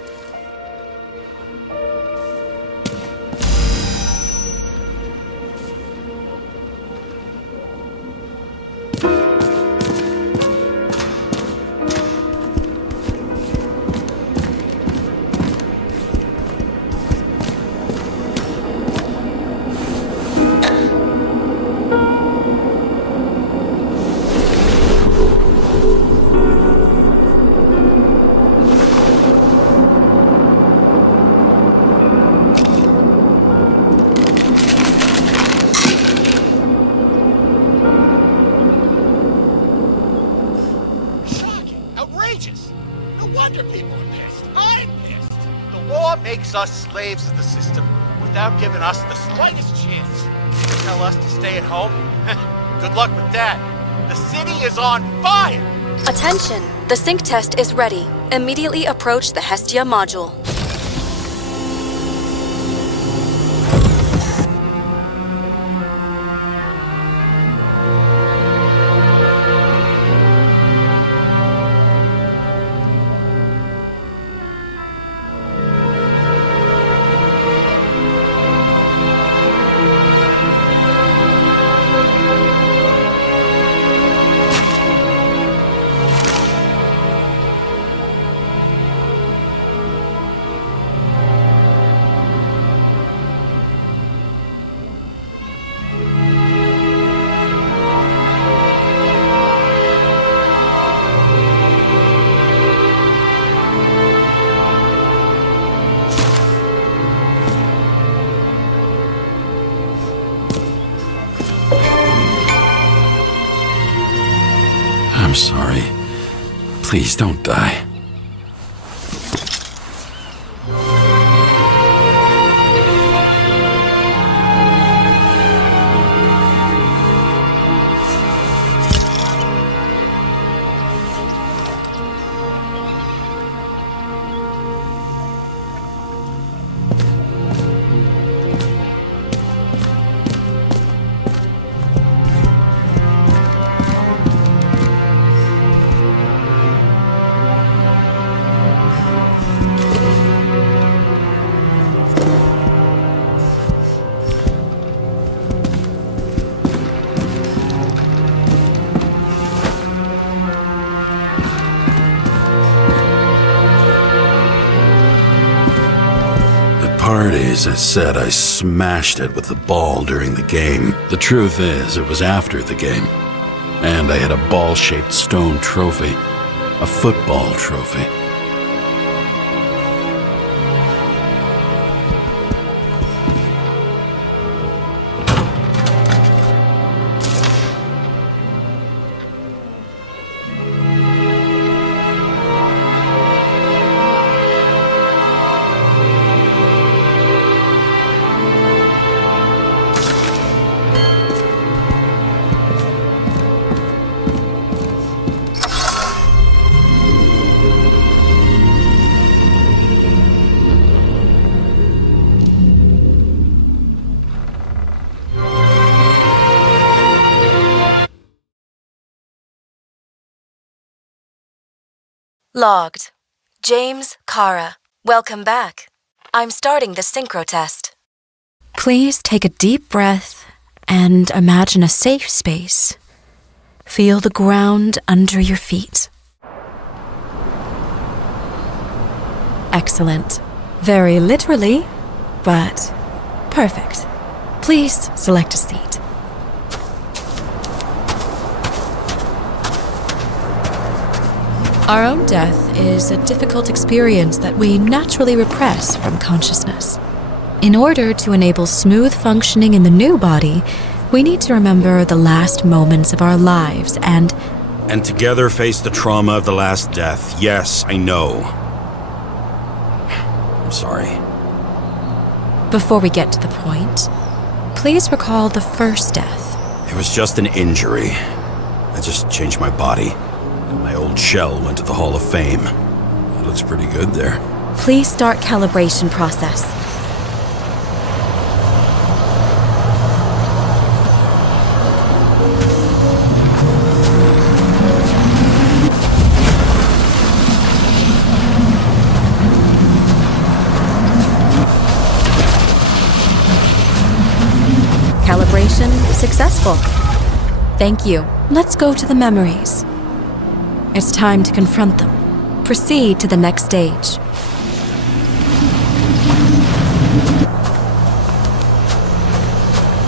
Us slaves of the system without giving us the slightest chance. Tell us to stay at home? Good luck with that. The city is on fire! Attention! The sync test is ready. Immediately approach the Hestia module. I'm sorry. Please don't die. As I said, I smashed it with the ball during the game. The truth is, it was after the game. And I had a ball-shaped stone trophy. A football trophy. Logged. James, Kara. Welcome back. I'm starting the synchro test. Please take a deep breath and imagine a safe space. Feel the ground under your feet. Excellent. Very literally, but perfect. Please select a seat. Our own death is a difficult experience that we naturally repress from consciousness. In order to enable smooth functioning in the new body, we need to remember the last moments of our lives and together face the trauma of the last death. Yes, I know. I'm sorry. Before we get to the point, please recall the first death. It was just an injury. I just changed my body, and my old shell went to the Hall of Fame. It looks pretty good there. Please start calibration process. Calibration successful. Thank you. Let's go to the memories. It's time to confront them. Proceed to the next stage.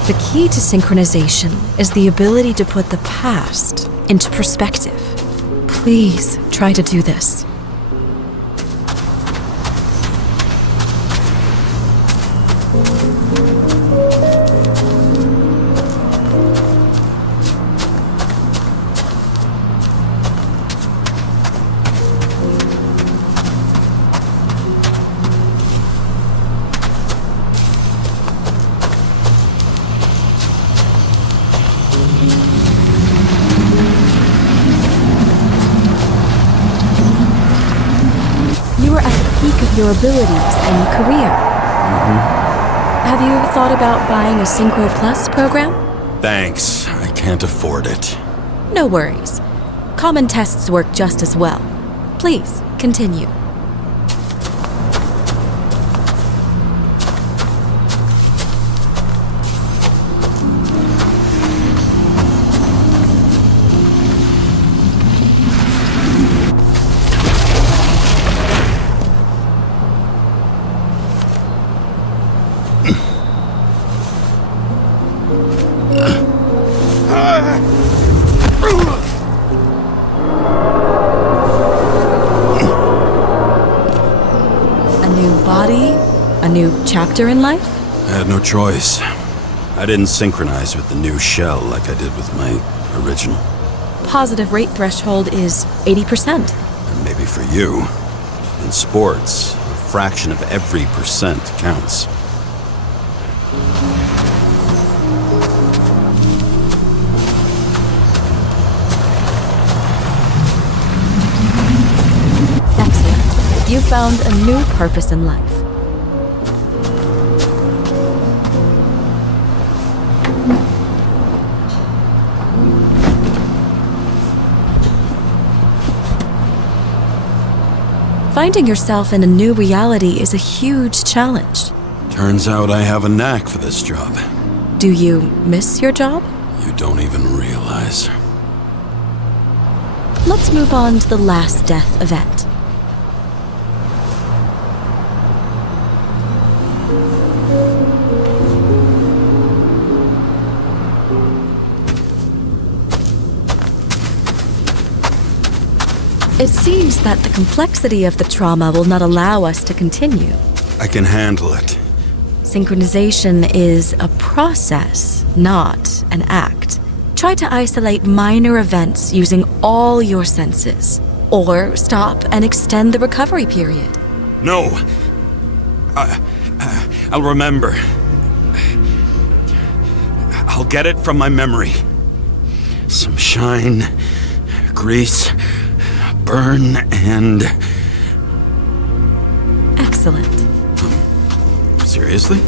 The key to synchronization is the ability to put the past into perspective. Please try to do this. Your abilities and career. Have you thought about buying a Synchro Plus program? Thanks. I can't afford it. No worries. Common tests work just as well. Please, continue. A new chapter in life? I had no choice. I didn't synchronize with the new shell like I did with my original. Positive rate threshold is 80%. And maybe for you. In sports, a fraction of every percent counts. Excellent. You found a new purpose in life. Finding yourself in a new reality is a huge challenge. Turns out I have a knack for this job. Do you miss your job? You don't even realize. Let's move on to the last death event. It seems that the complexity of the trauma will not allow us to continue. I can handle it. Synchronization is a process, not an act. Try to isolate minor events using all your senses, or stop and extend the recovery period. No! I'll remember. I'll get it from my memory. Some shine, grease, burn, and... Excellent. Seriously?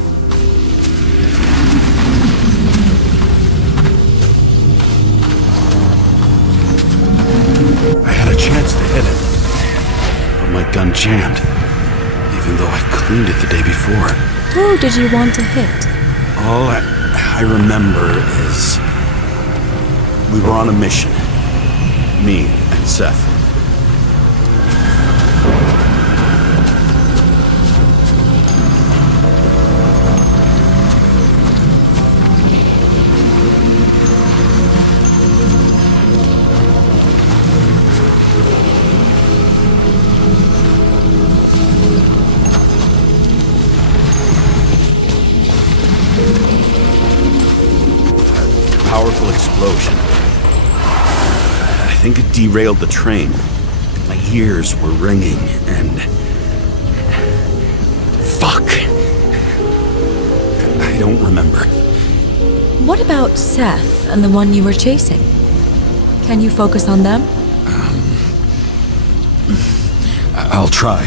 I had a chance to hit it, but my gun jammed, even though I cleaned it the day before. Who did you want to hit? All I remember is... we were on a mission. Me and Seth. terrible explosion. I think it derailed the train. My ears were ringing, and... Fuck! I don't remember. What about Seth and the one you were chasing? Can you focus on them? I'll try.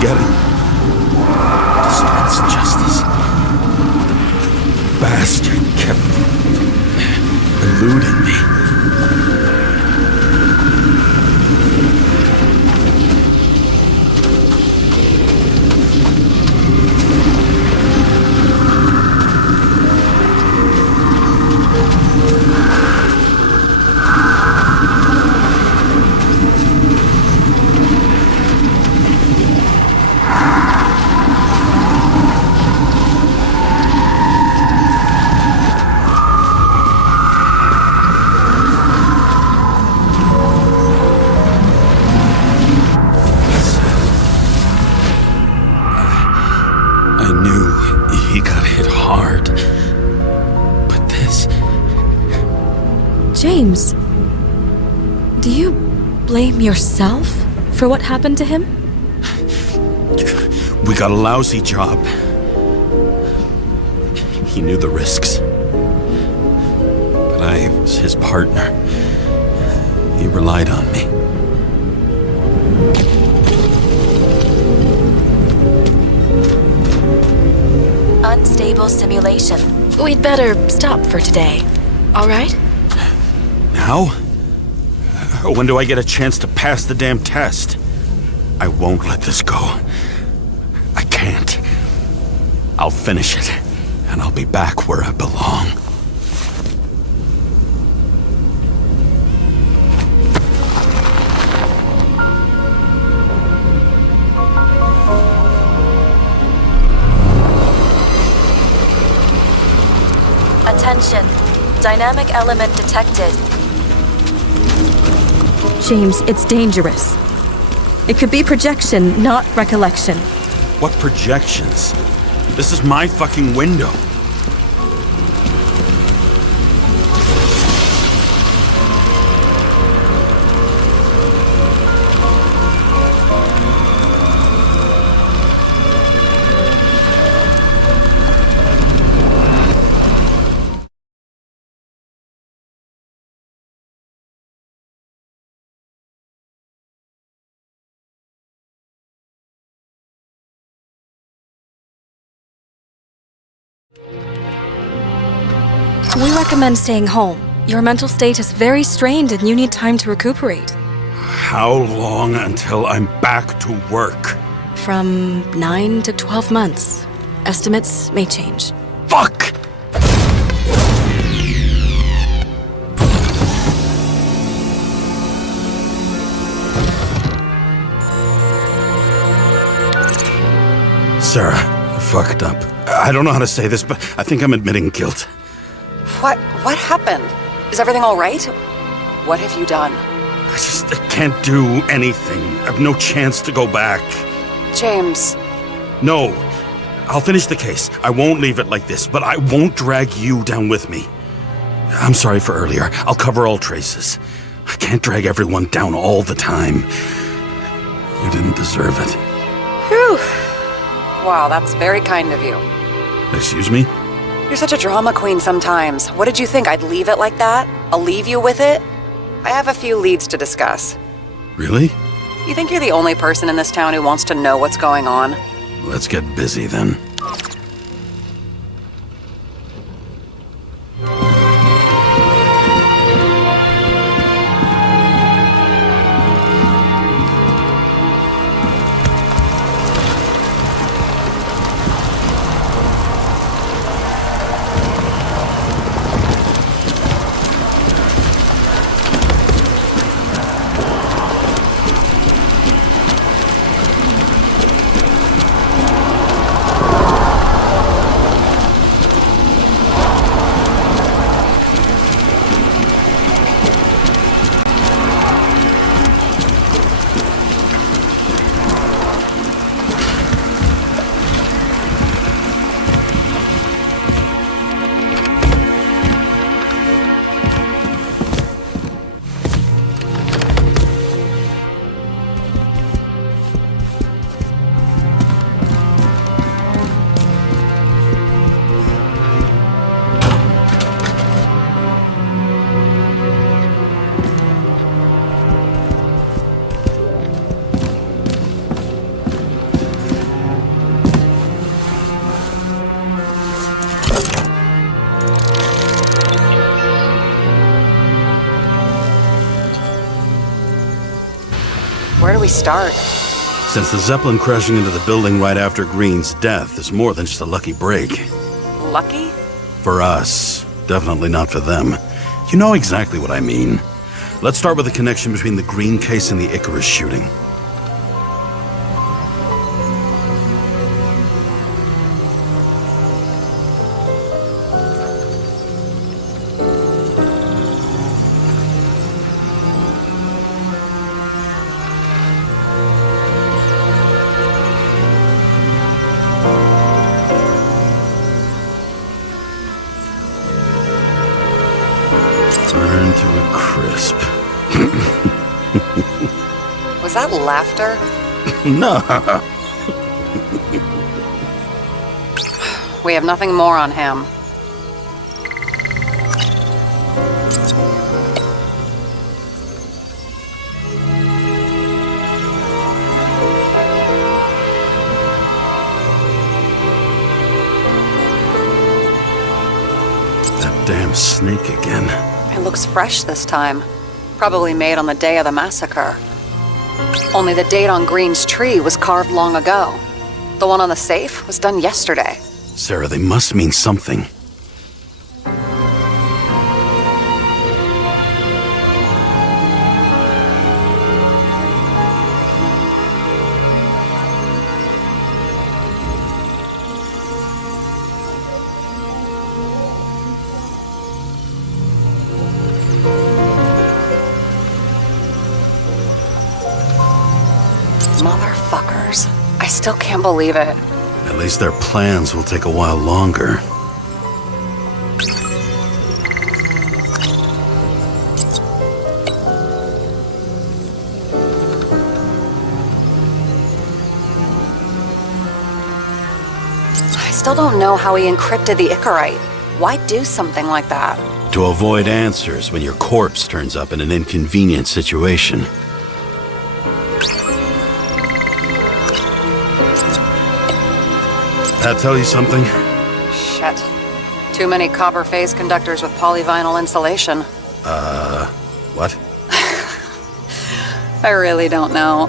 Get him. Dispense justice. Bastard kept eluding me. James, do you blame yourself for what happened to him? We got a lousy job. He knew the risks. But I was his partner. He relied on me. Unstable simulation. We'd better stop for today. All right? Now? When do I get a chance to pass the damn test? I won't let this go. I can't. I'll finish it, and I'll be back where I belong. Attention. Dynamic element detected. James, it's dangerous. It could be projection, not recollection. What projections? This is my fucking window. We recommend staying home. Your mental state is very strained and you need time to recuperate. How long until I'm back to work? From 9 to 12 months. Estimates may change. Fuck! Sarah, I fucked up. I don't know how to say this, but I think I'm admitting guilt. What happened? Is everything all right? What have you done? I can't do anything. I have no chance to go back. James. No. I'll finish the case. I won't leave it like this, but I won't drag you down with me. I'm sorry for earlier. I'll cover all traces. I can't drag everyone down all the time. You didn't deserve it. Whew. Wow, that's very kind of you. Excuse me? You're such a drama queen sometimes. What did you think, I'd leave it like that? I'll leave you with it? I have a few leads to discuss. Really? You think you're the only person in this town who wants to know what's going on? Let's get busy then. Where do we start? Since the Zeppelin crashing into the building right after Green's death is more than just a lucky break. Lucky? For us. Definitely not for them. You know exactly what I mean. Let's start with the connection between the Green case and the Icarus shooting. Burn to a crisp. Was that laughter? No. We have nothing more on him. That damn snake again. It looks fresh this time. Probably made on the day of the massacre. Only the date on Green's tree was carved long ago. The one on the safe was done yesterday. Sarah, they must mean something. Motherfuckers. I still can't believe it. At least their plans will take a while longer. I still don't know how he encrypted the Icarite. Why do something like that? To avoid answers when your corpse turns up in an inconvenient situation. That tell you something? Shit. Too many copper phase conductors with polyvinyl insulation. What? I really don't know.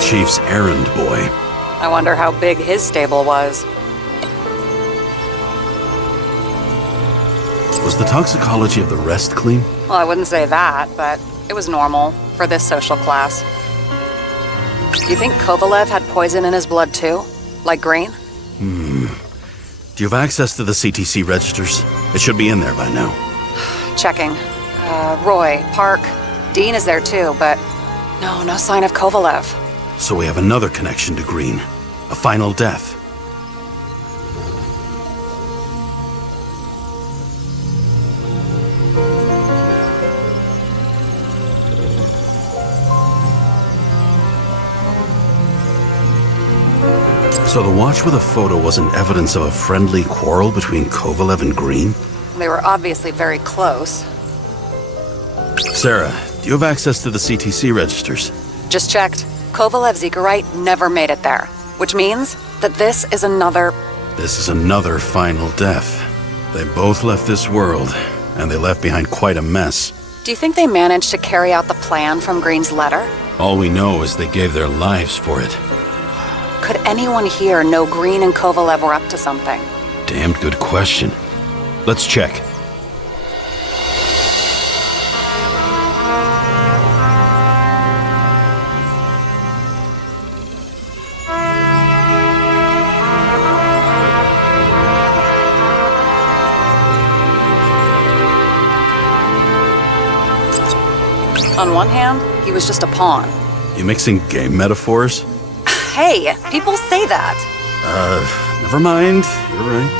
Chief's errand boy. I wonder how big his stable was. Was the toxicology of the rest clean? Well, I wouldn't say that, but it was normal for this social class. You think Kovalev had poison in his blood too? Like Green? Do you have access to the CTC registers? It should be in there by now. Checking. Roy, Park, Dean is there too, but no sign of Kovalev. So we have another connection to Green. A final death. So the watch with a photo wasn't evidence of a friendly quarrel between Kovalev and Green? They were obviously very close. Sarah, do you have access to the CTC registers? Just checked. Kovalev's Icarite never made it there, which means that this is another... This is another final death. They both left this world, and they left behind quite a mess. Do you think they managed to carry out the plan from Green's letter? All we know is they gave their lives for it. Could anyone here know Green and Kovalev were up to something? Damned good question. Let's check. On one hand, he was just a pawn. You mixing game metaphors? Hey, people say that. Never mind. You're right.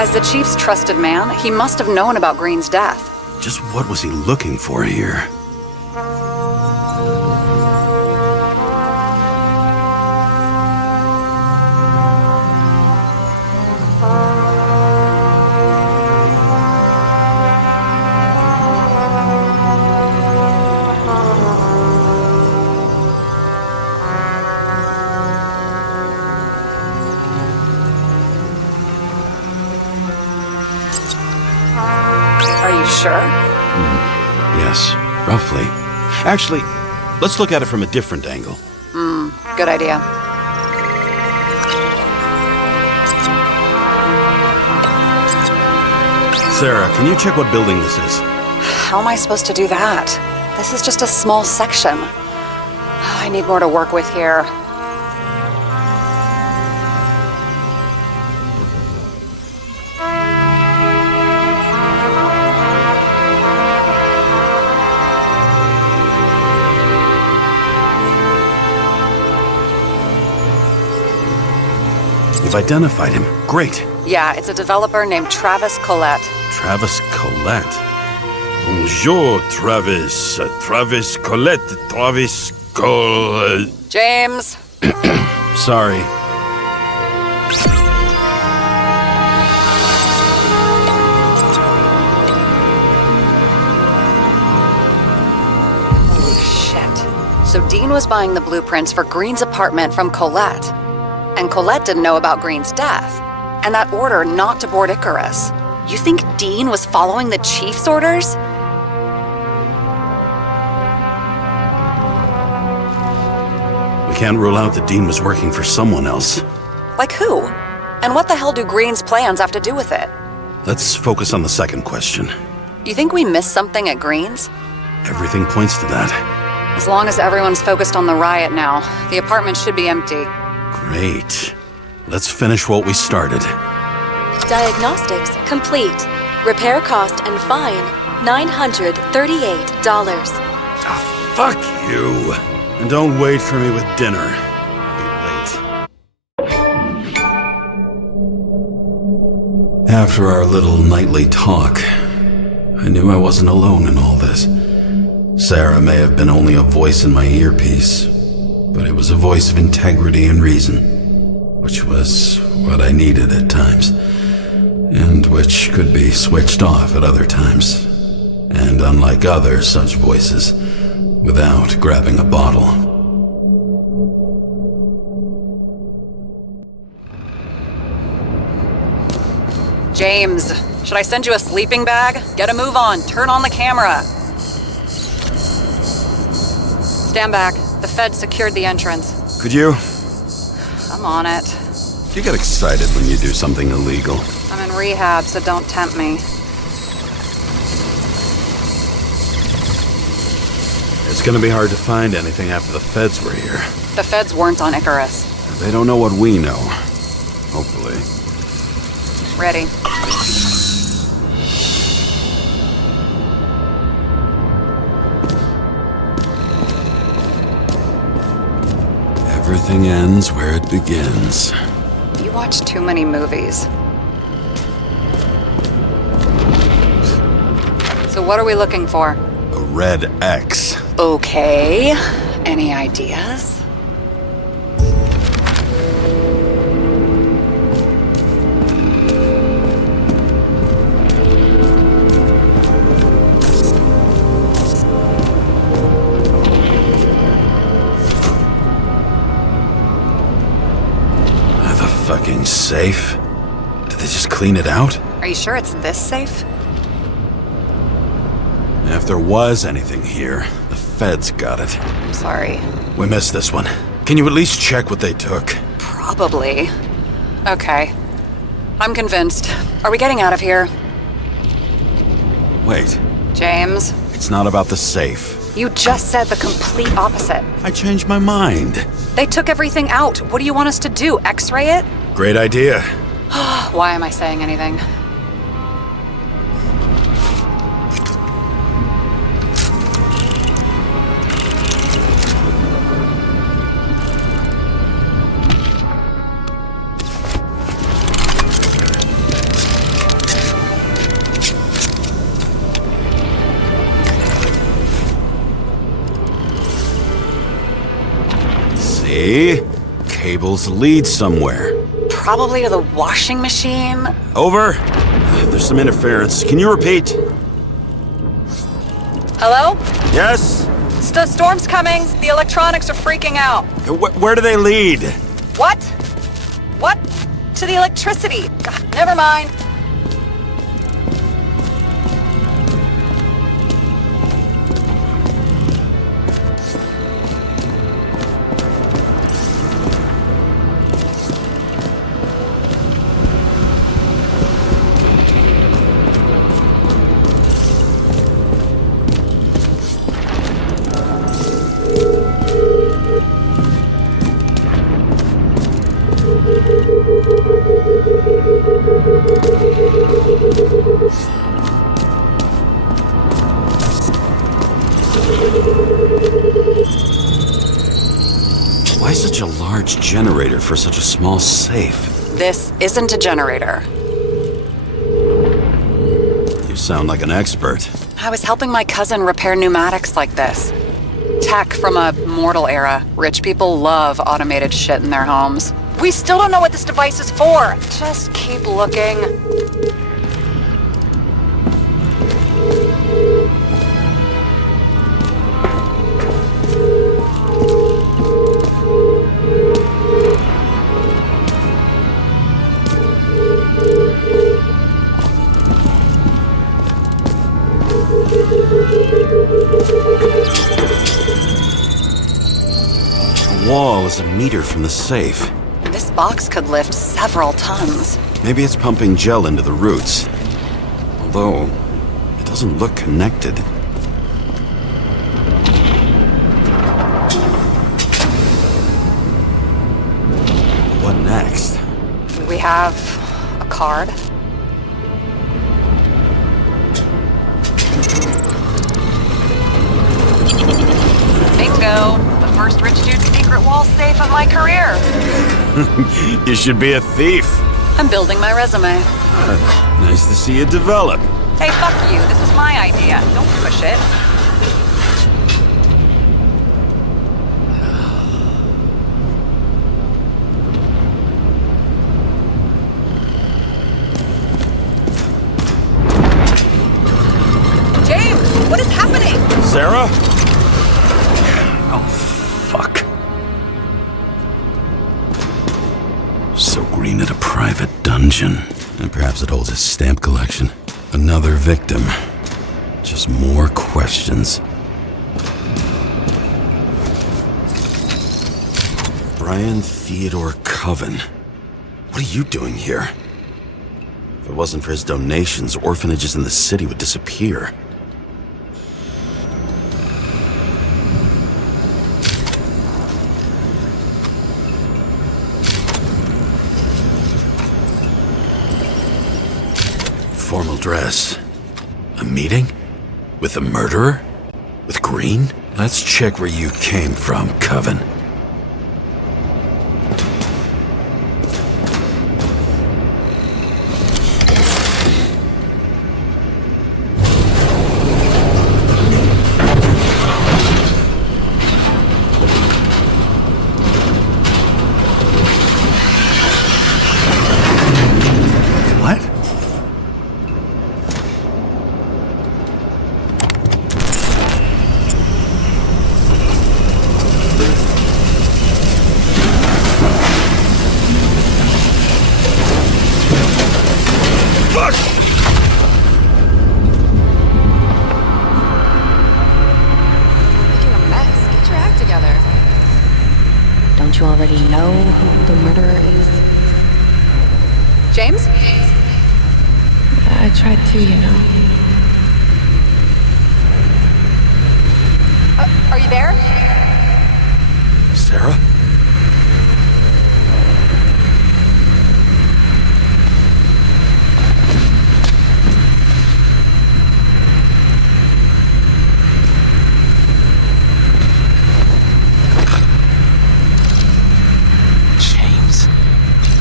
As the chief's trusted man, he must have known about Green's death. Just what was he looking for here? sure? Yes, roughly. Actually, let's look at it from a different angle. Good idea. Sarah, can you check what building this is? How am I supposed to do that? This is just a small section. I need more to work with here. You've identified him. Great. Yeah, it's a developer named Travis Collette. Travis Collette. Bonjour, Travis. Travis Collette. Travis James! Sorry. Holy shit. So Dean was buying the blueprints for Green's apartment from Colette. And Colette didn't know about Green's death. And that order not to board Icarus. You think Dean was following the chief's orders? We can't rule out that Dean was working for someone else. Like who? And what the hell do Green's plans have to do with it? Let's focus on the second question. You think we missed something at Green's? Everything points to that. As long as everyone's focused on the riot now, the apartment should be empty. Great. Let's finish what we started. Diagnostics complete. Repair cost and fine $938. Ah, fuck you. And don't wait for me with dinner. I'll be late. After our little nightly talk, I knew I wasn't alone in all this. Sarah may have been only a voice in my earpiece, but it was a voice of integrity and reason, which was what I needed at times, and which could be switched off at other times, and unlike other such voices, without grabbing a bottle. James, should I send you a sleeping bag? Get a move on. Turn on the camera. Stand back. The Fed secured the entrance. Could you? I'm on it. You get excited when you do something illegal. I'm in rehab, so don't tempt me. It's gonna be hard to find anything after the Feds were here. The Feds weren't on Icarus. They don't know what we know. Hopefully. Ready. Everything ends where it begins. You watch too many movies. So what are we looking for? A red X. Okay. Any ideas? Fucking safe? Did they just clean it out? Are you sure it's this safe? If there was anything here, the Feds got it. I'm sorry. We missed this one. Can you at least check what they took? Probably. Okay. I'm convinced. Are we getting out of here? Wait. James? It's not about the safe. You just said the complete opposite. I changed my mind. They took everything out. What do you want us to do? X-ray it? Great idea. Why am I saying anything? See? Cables lead somewhere. Probably to the washing machine. Over. There's some interference. Can you repeat? Hello? Yes? Storm's coming. The electronics are freaking out. Where do they lead? What? What? To the electricity. God, never mind. large generator for such a small safe? This isn't a generator. You sound like an expert. I was helping my cousin repair pneumatics like this. Tech from a mortal era. Rich people love automated shit in their homes. We still don't know what this device is for. Just keep looking. The wall is a meter from the safe. This box could lift several tons. Maybe it's pumping gel into the roots. Although, it doesn't look connected. What next? We have a card. Bingo! The first rich dude's secret wall safe of my career. You should be a thief. I'm building my resume. Nice to see you develop. Hey, fuck you. This was my idea. Don't push it. James, what is happening? Sarah? Oh, fuck. So Green at a private dungeon. And perhaps it holds his stamp collection. Another victim. Just more questions. Brian Theodore Coven. What are you doing here? If it wasn't for his donations, orphanages in the city would disappear. Formal dress. A meeting? With the murderer? With Green? Let's check where you came from, Coven. Don't you already know who the murderer is? James? I tried to, you know. Are you there? Sarah?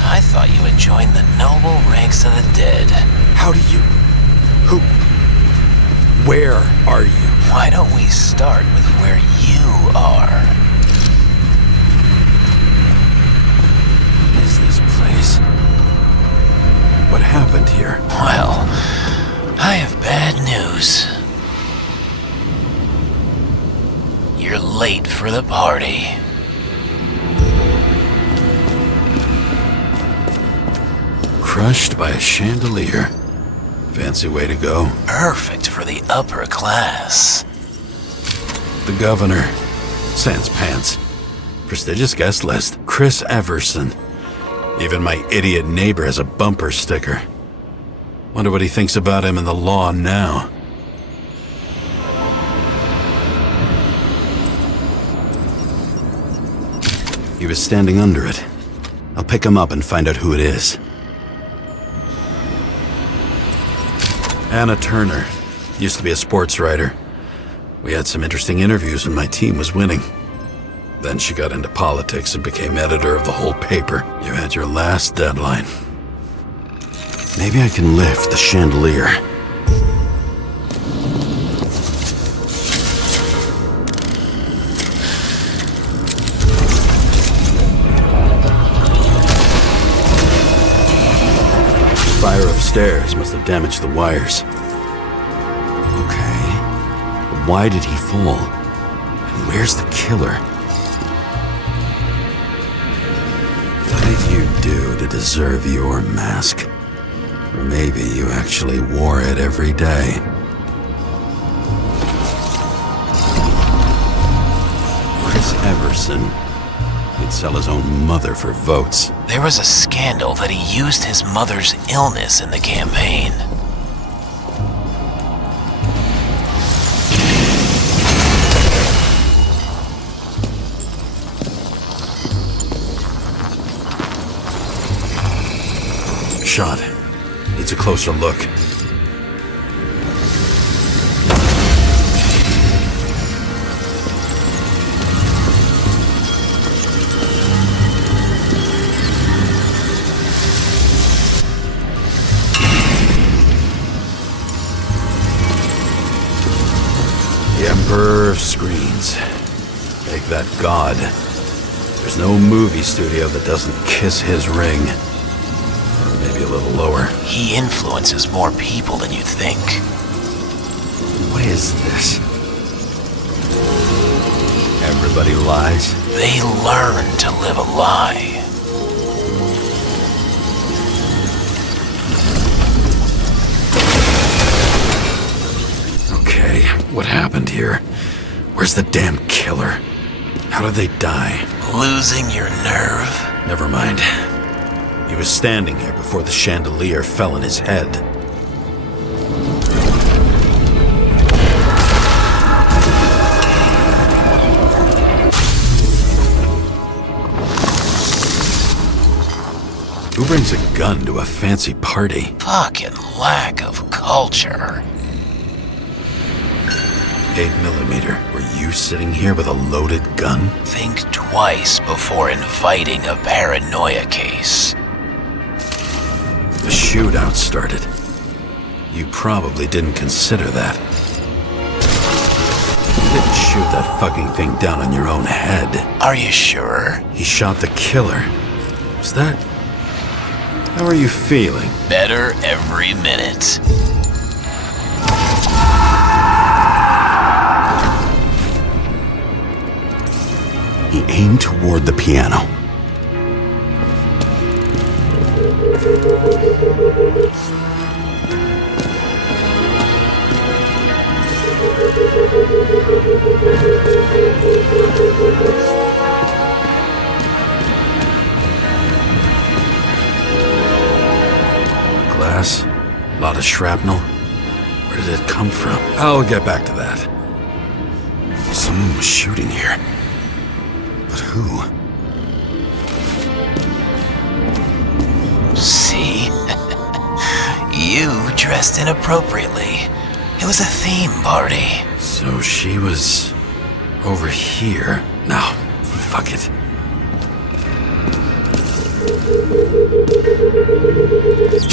I thought you had joined the noble ranks of the dead. How do you... Who... Where are you? Why don't we start with where you are? What is this place? What happened here? Well, I have bad news. You're late for the party. Crushed by a chandelier. Fancy way to go. Perfect for the upper class. The governor. Sans pants. Prestigious guest list. Chris Everson. Even my idiot neighbor has a bumper sticker. Wonder what he thinks about him and the law now. He was standing under it. I'll pick him up and find out who it is. Anna Turner. Used to be a sports writer. We had some interesting interviews when my team was winning. Then she got into politics and became editor of the whole paper. You had your last deadline. Maybe I can lift the chandelier. Fire upstairs must have damaged the wires. Okay, but why did he fall? And where's the killer? What did you do to deserve your mask? Or maybe you actually wore it every day. Chris Everson. He'd sell his own mother for votes. There was a scandal that he used his mother's illness in the campaign. Shot. Needs a closer look. The Emperor of Screens. Make that god. There's no movie studio that doesn't kiss his ring. Or maybe a little lower. He influences more people than you'd think. What is this? Everybody lies? They learn to live a lie. Okay, what happened here? Where's the damn killer? How did they die? Losing your nerve? Never mind. He was standing here before the chandelier fell on his head. Who brings a gun to a fancy party? Fucking lack of culture. 8mm. Were you sitting here with a loaded gun? Think twice before inviting a paranoia case. The shootout started. You probably didn't consider that. You didn't shoot that fucking thing down on your own head. Are you sure? He shot the killer. Was that... How are you feeling? Better every minute. He aimed toward the piano. Glass, a lot of shrapnel. Where did it come from? I'll get back to that. Someone was shooting here. But who? See? You dressed inappropriately. It was a theme party. So she was over here. No, fuck it.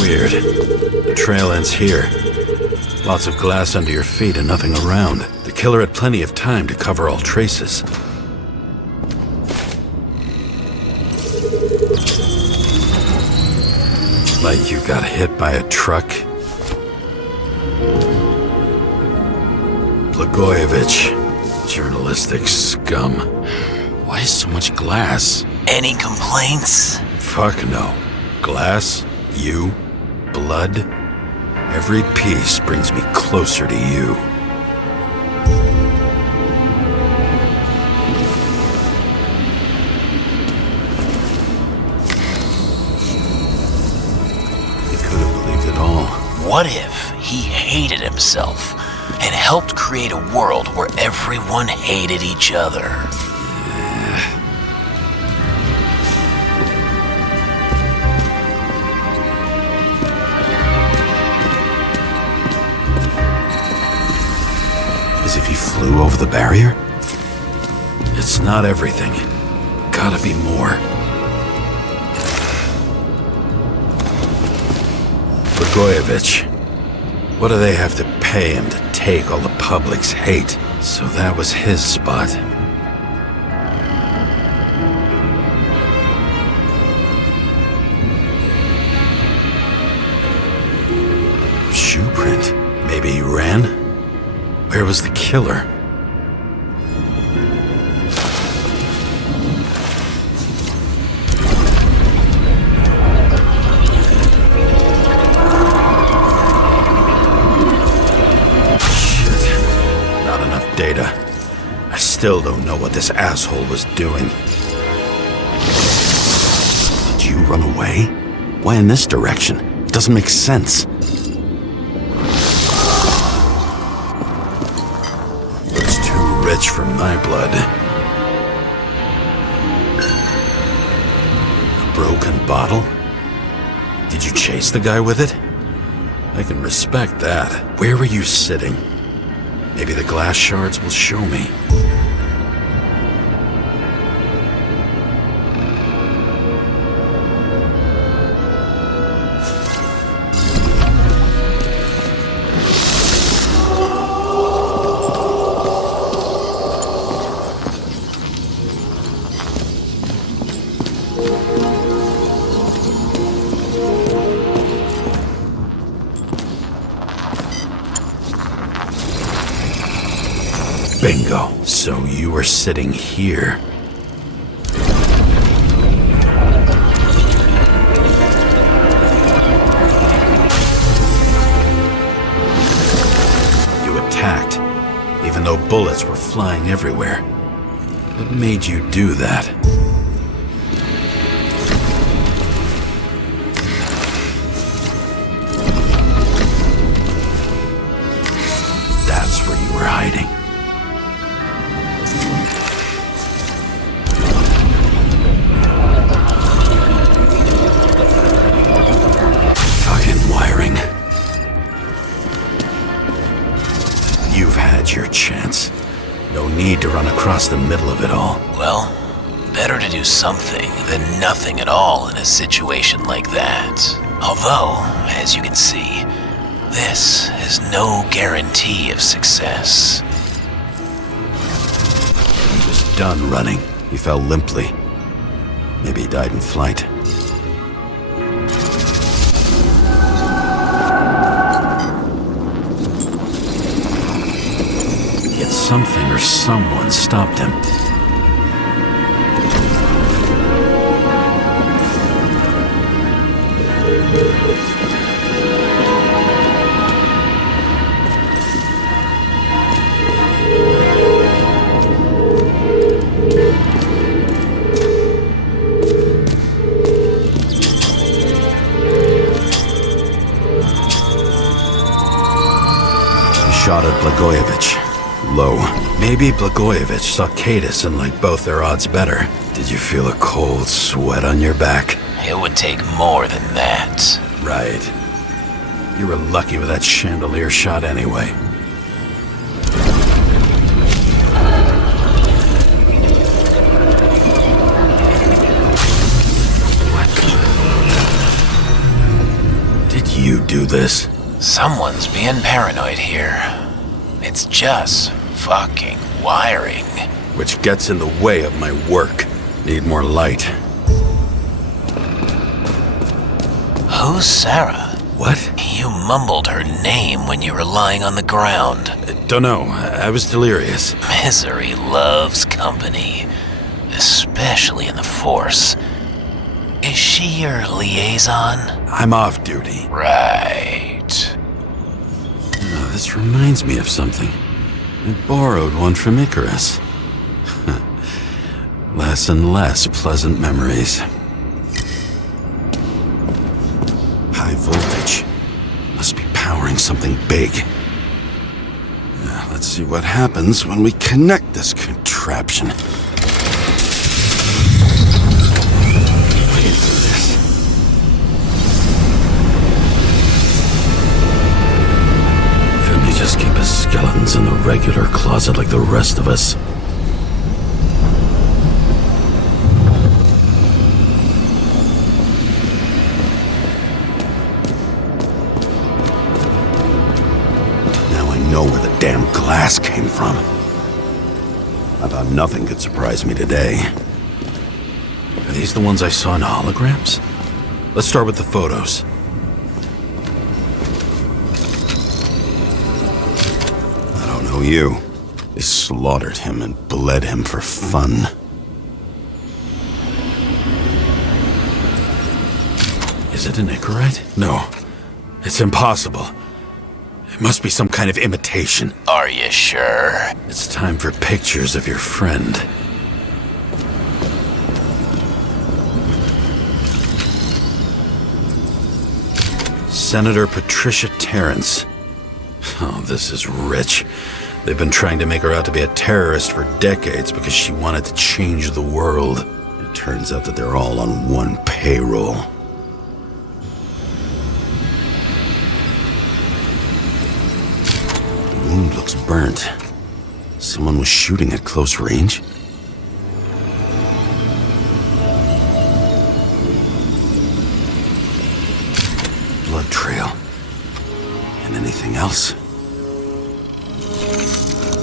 Weird. The trail ends here. Lots of glass under your feet and nothing around. The killer had plenty of time to cover all traces. Like you got hit by a truck. Blagojevich, journalistic scum. Why so much glass? Any complaints? Fuck no. Glass, you, blood. Every piece brings me closer to you. He could have believed it all. What if he hated himself and helped create a world where everyone hated each other? As if he flew over the barrier? It it's not everything. Gotta be more. Blagojevich. What do they have to pay him to take all the public's hate? So that was his spot. Shoe print. Maybe he ran? Where was the killer? Data. I still don't know what this asshole was doing. Did you run away? Why in this direction? It doesn't make sense. It's too rich for my blood. A broken bottle? Did you chase the guy with it? I can respect that. Where were you sitting? Maybe the glass shards will show me. Bingo. So you were sitting here. You attacked, even though bullets were flying everywhere. What made you do that? That's where you were hiding. You've had your chance. No need to run across the middle of it all. Well, better to do something than nothing at all in a situation like that. Although, as you can see, this is no guarantee of success. He was done running. He fell limply. Maybe he died in flight. Yet something or someone stopped him. Shot at Blagojevich. Low. Maybe Blagojevich saw Cadis and liked both their odds better. Did you feel a cold sweat on your back? It would take more than that. Right. You were lucky with that chandelier shot anyway. What? Did you do this? Someone's being paranoid here. It's just fucking wiring. Which gets in the way of my work. Need more light. Who's Sarah? What? You mumbled her name when you were lying on the ground. Dunno. I was delirious. Misery loves company, especially in the Force. Is she your liaison? I'm off duty. Right. Oh, this reminds me of something. I borrowed one from Icarus. Less and less pleasant memories. High voltage. Must be powering something big. Now, let's see what happens when we connect this contraption. Look into this. Couldn't he just keep his skeletons in the regular closet like the rest of us? I know where the damn glass came from. I thought nothing could surprise me today. Are these the ones I saw in holograms? Let's start with the photos. I don't know you. They slaughtered him and bled him for fun. Is it an Icarite? No. It's impossible. It must be some kind of imitation. Are you sure? It's time for pictures of your friend. Senator Patricia Terrence. Oh, this is rich. They've been trying to make her out to be a terrorist for decades because she wanted to change the world. It turns out that they're all on one payroll. The wound looks burnt. Someone was shooting at close range? Blood trail. And anything else?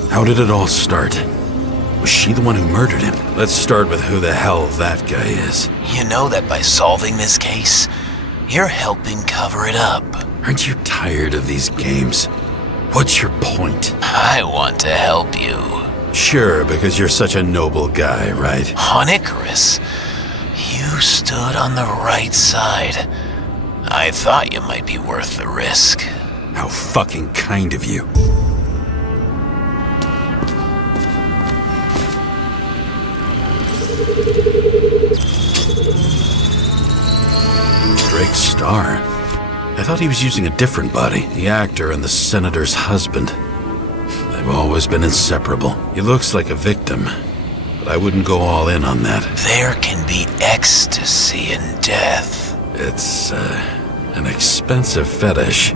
How did it all start? Was she the one who murdered him? Let's start with who the hell that guy is. You know that by solving this case, you're helping cover it up. Aren't you tired of these games? What's your point? I want to help you. Sure, because you're such a noble guy, right? On Icarus, you stood on the right side. I thought you might be worth the risk. How fucking kind of you. Drake Starr. I thought he was using a different body. The actor and the senator's husband. They've always been inseparable. He looks like a victim, but I wouldn't go all in on that. There can be ecstasy in death. It's, an expensive fetish.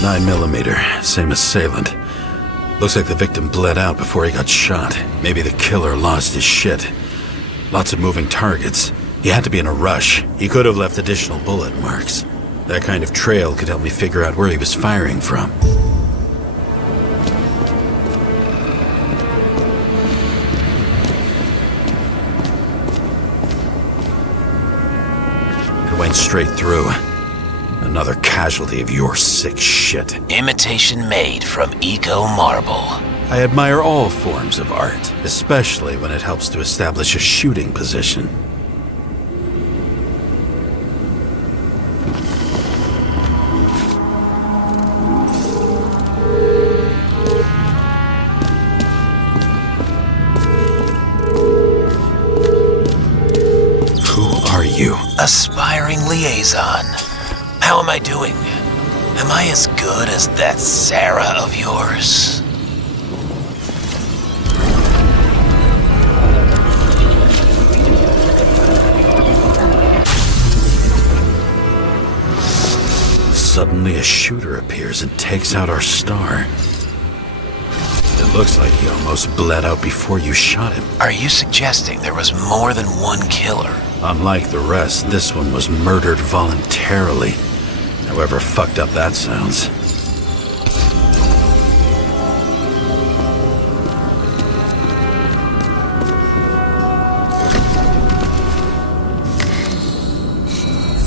.9mm, same assailant. Looks like the victim bled out before he got shot. Maybe the killer lost his shit. Lots of moving targets. He had to be in a rush. He could have left additional bullet marks. That kind of trail could help me figure out where he was firing from. It went straight through. Another casualty of your sick shit. Imitation made from Eco Marble. I admire all forms of art, especially when it helps to establish a shooting position. Who are you? Aspiring liaison. How am I doing? Am I as good as that Sarah of yours? Suddenly a shooter appears and takes out our star. It looks like he almost bled out before you shot him. Are you suggesting there was more than one killer? Unlike the rest, this one was murdered voluntarily. However fucked up that sounds.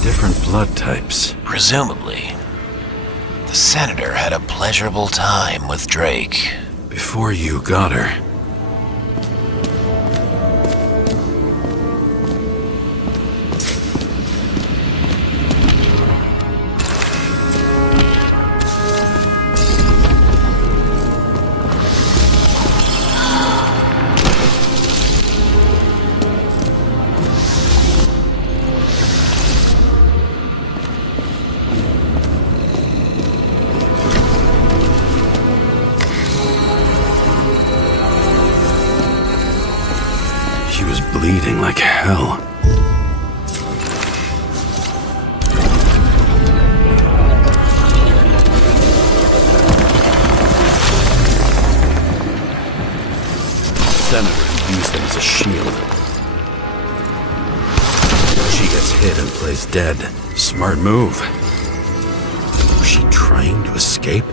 Different blood types. Presumably. The senator had a pleasurable time with Drake. Before you got her. She was bleeding like hell. Senator used them as a shield. She gets hit and plays dead. Smart move. Was she trying to escape?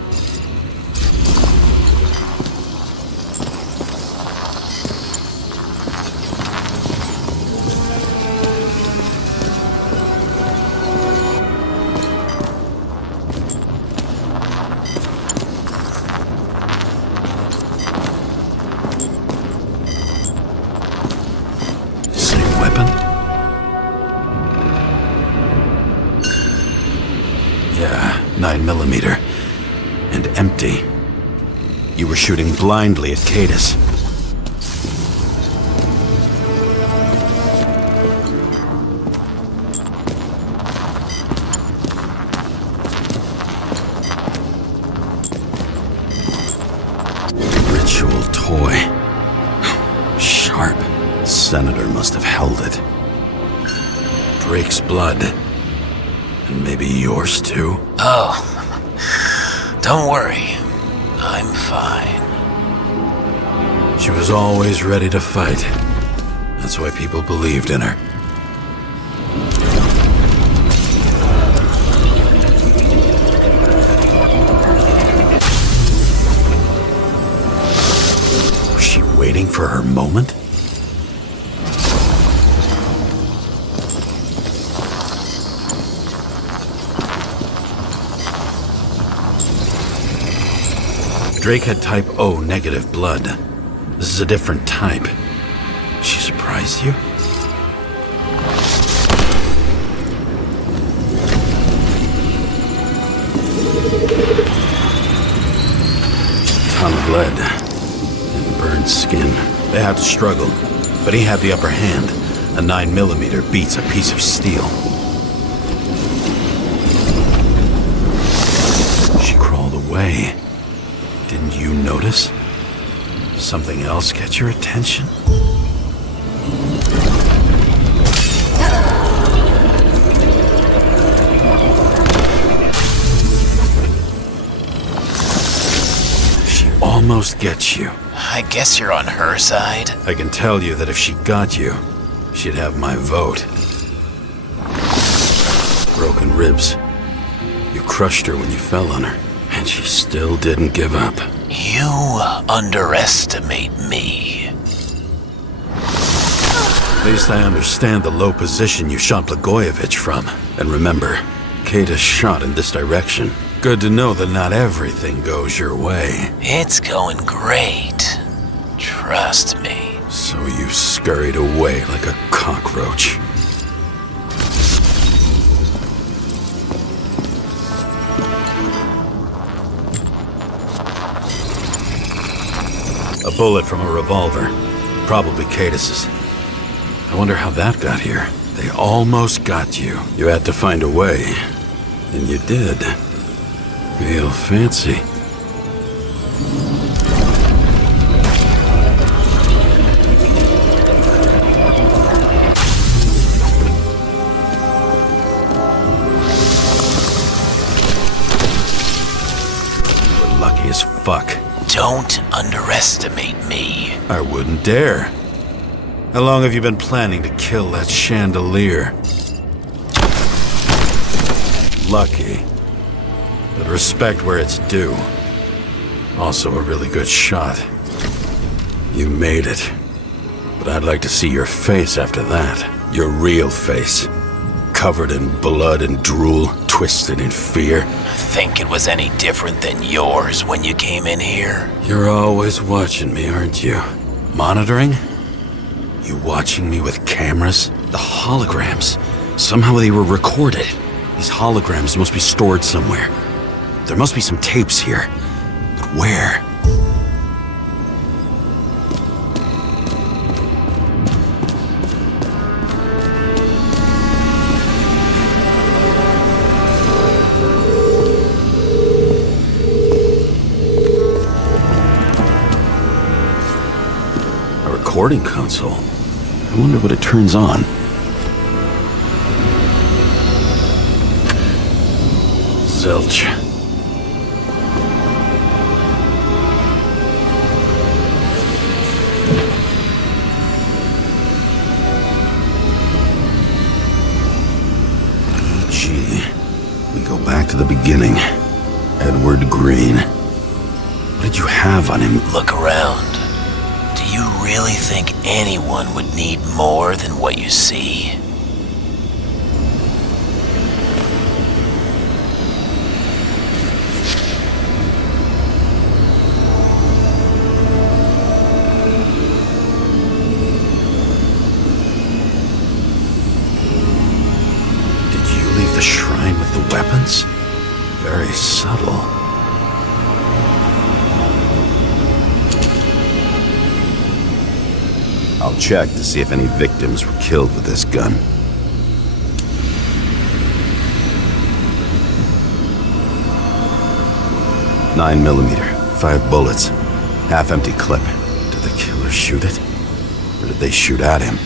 Same weapon? Yeah, 9mm. And empty. You were shooting blindly at Cadus. Ritual toy. Sharp. Senator must have held it. Drake's blood. And maybe yours too? Oh, don't worry. I'm fine. She was always ready to fight. That's why people believed in her. Was she waiting for her moment? Drake had type O negative blood. This is a different type. She surprised you? Ton of lead and burned skin. They had to struggle, but he had the upper hand. A 9mm beats a piece of steel. She crawled away. Didn't you notice? Something else get your attention? She almost gets you. I guess you're on her side. I can tell you that if she got you, she'd have my vote. Broken ribs. You crushed her when you fell on her. And she still didn't give up. You underestimate me. At least I understand the low position you shot Blagojevich from. And remember, Cadus shot in this direction. Good to know that not everything goes your way. It's going great. Trust me. So you scurried away like a cockroach. A bullet from a revolver. Probably Cadus's. I wonder how that got here. They almost got you. You had to find a way. And you did. Real fancy. You're lucky as fuck. Don't underestimate me. I wouldn't dare. How long have you been planning to kill that chandelier? Lucky. But respect where it's due. Also a really good shot. You made it. But I'd like to see your face after that. Your real face. Covered in blood and drool, twisted in fear. Think it was any different than yours when you came in here? You're always watching me, aren't you? Monitoring? You watching me with cameras? The holograms. Somehow they were recorded. These holograms must be stored somewhere. There must be some tapes here. But where? Recording console. I wonder what it turns on. Zilch. back to the beginning. Edward Green. What did you have on him? Look around. Do you really think anyone would need more than what you see? Did you leave the shrine with the weapons? Very subtle. I'll check to see if any victims were killed with this gun. .9mm, 5 bullets, half-empty clip. Did the killer shoot it? Or did they shoot at him?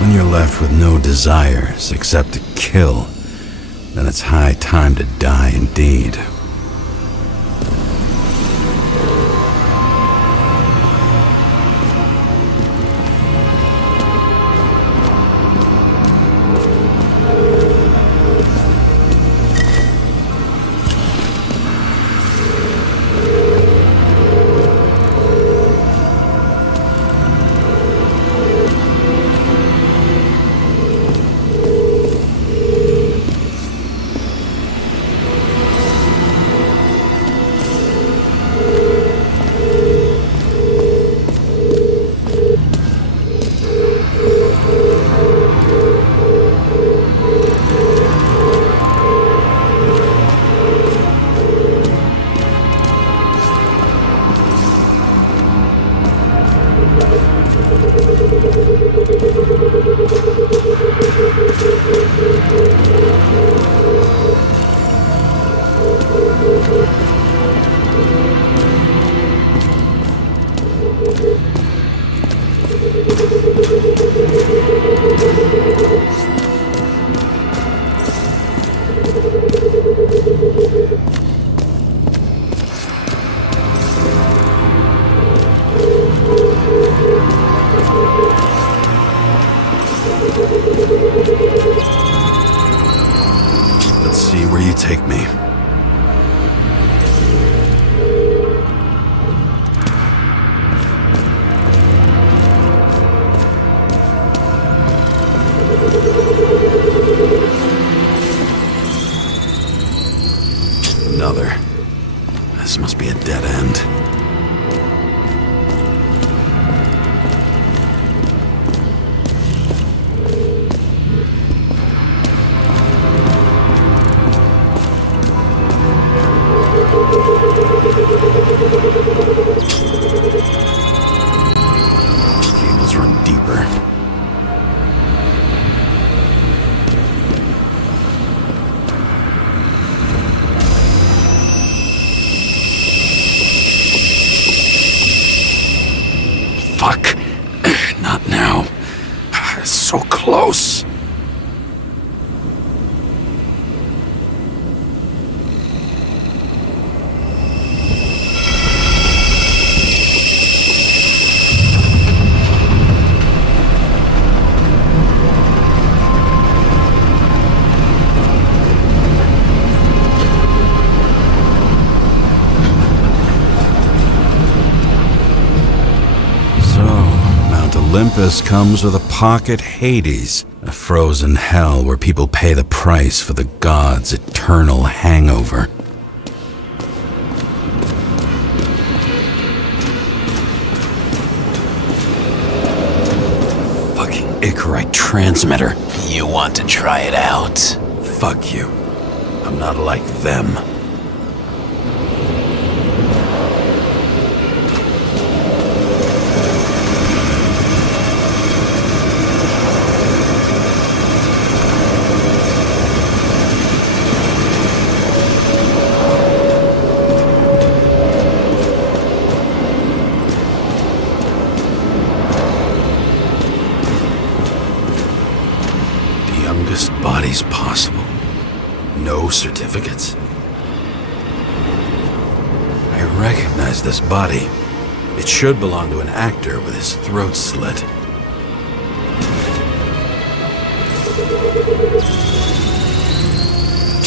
When you're left with no desires except to kill, then it's high time to die indeed. Let's see where you take me. Another. This must be a dead end. Cables run deeper. Fuck. Not now. So close. Olympus comes with a pocket Hades, a frozen hell where people pay the price for the gods' eternal hangover. Fucking Icarite transmitter. You want to try it out? Fuck you. I'm not like them. Bodies possible. No certificates. I recognize this body. It should belong to an actor with his throat slit.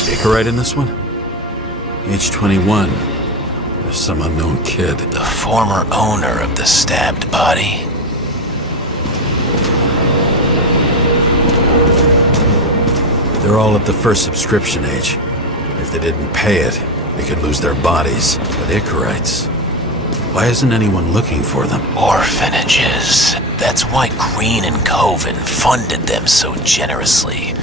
Icarite in this one? Age 21. There's some unknown kid. The former owner of the stabbed body. They're all at the first subscription age. If they didn't pay it, they could lose their bodies. But Icarites, why isn't anyone looking for them? Orphanages. That's why Green and Coven funded them so generously.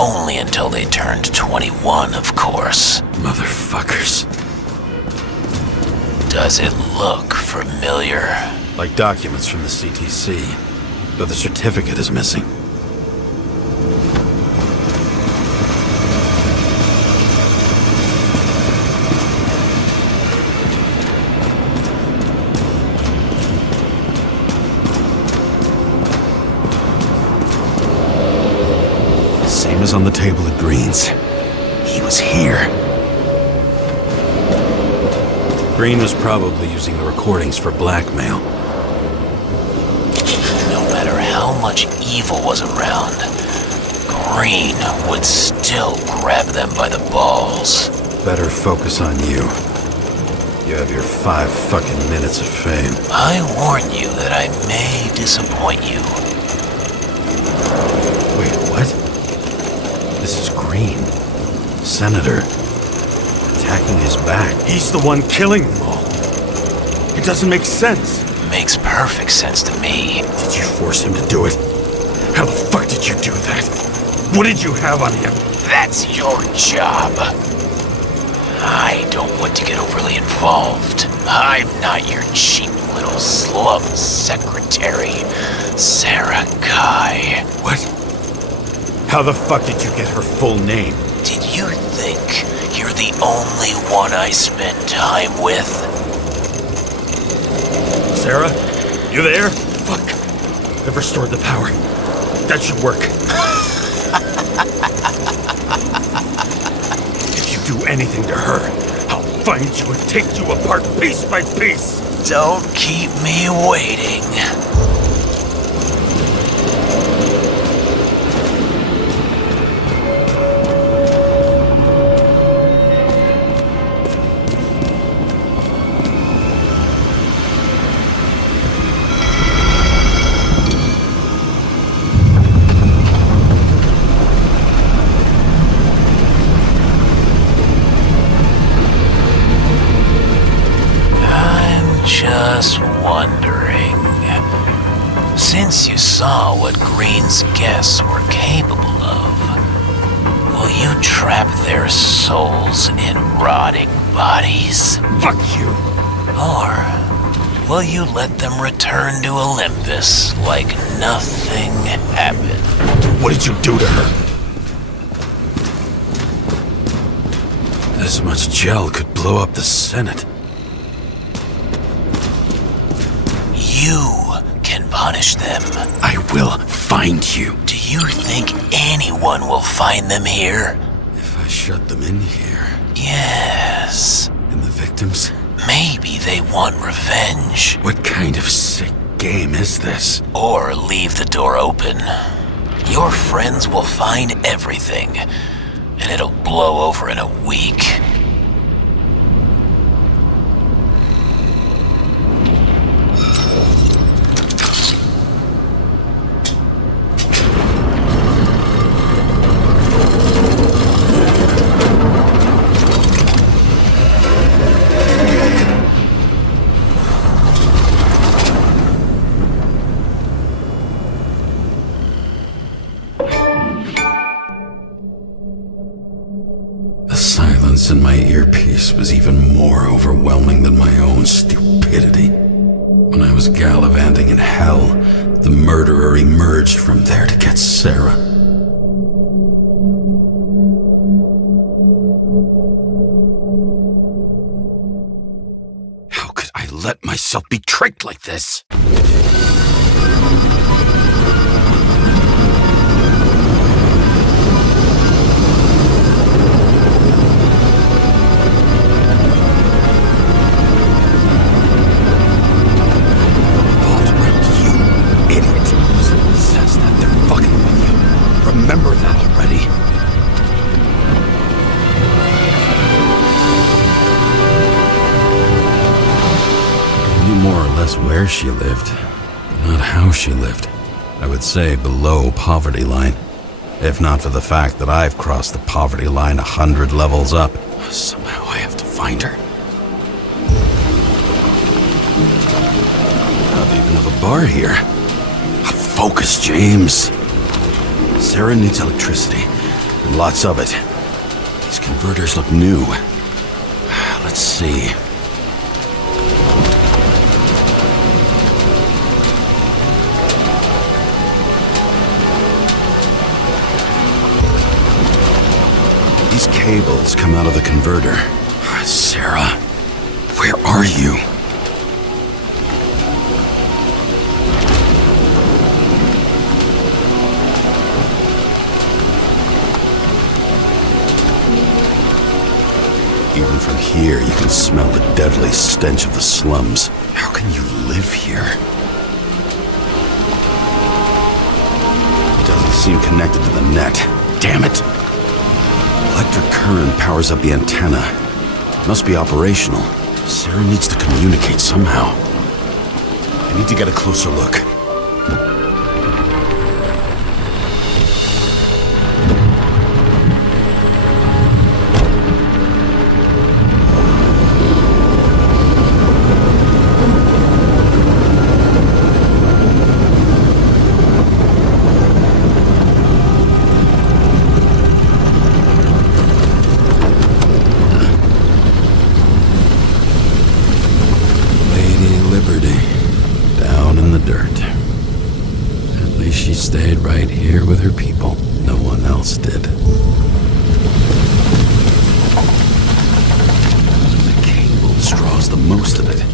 Only until they turned 21, of course. Motherfuckers. Does it look familiar? Like documents from the CTC, but the certificate is missing. Same as on the table at Green's. He was here. Green was probably using the recordings for blackmail. No matter how much evil was around, Green would still grab them by the balls. Better focus on you. You have your 5 fucking minutes of fame. I warn you that I may disappoint you. Wait, what? This is Green. Senator. Attacking his back. He's the one killing them all. It doesn't make sense. Makes perfect sense to me. Did you force him to do it? How the fuck did you do that? What did you have on him? That's your job. I don't want to get overly involved. I'm not your cheap little slum secretary, Sarah Kai. What? How the fuck did you get her full name? Did you think you're the only one I spend time with? Sarah? You there? Fuck. I've restored the power. That should work. If you do anything to her, I'll find you and take you apart piece by piece. Don't keep me waiting. Just wondering, since you saw what Green's guests were capable of, will you trap their souls in rotting bodies? Fuck you! Or will you let them return to Olympus like nothing happened? What did you do to her? This much gel could blow up the Senate. You can punish them. I will find you. Do you think anyone will find them here? If I shut them in here. Yes. And the victims? Maybe they want revenge. What kind of sick game is this? Or leave the door open. Your friends will find everything, and it'll blow over in a week. voice in my earpiece was even more overwhelming than my own stupidity. When I was gallivanting in hell, the murderer emerged from there to get Sarah. How could I let myself be tricked like this? Remember that already. I knew more or less where she lived, but not how she lived. I would say below poverty line. If not for the fact that I've crossed the poverty line 100 levels up. Somehow I have to find her. Not even have a bar here. Focus, James. Sarah needs electricity, and lots of it. These converters look new. Let's see. These cables come out of the converter. Sarah, where are you? Even from here, you can smell the deadly stench of the slums. How can you live here? It doesn't seem connected to the net. Damn it! Electric current powers up the antenna. It must be operational. Sarah needs to communicate somehow. I need to get a closer look. She stayed right here with her people. No one else did. The cable draws the most of it.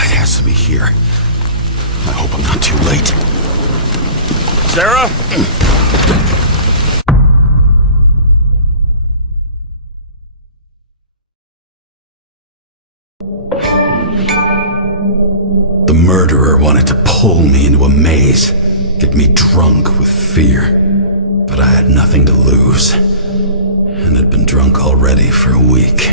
It has to be here. I hope I'm not too late. Sarah? The murderer wanted to pull me into a maze, get me drunk with fear. But I had nothing to lose, and had been drunk already for a week.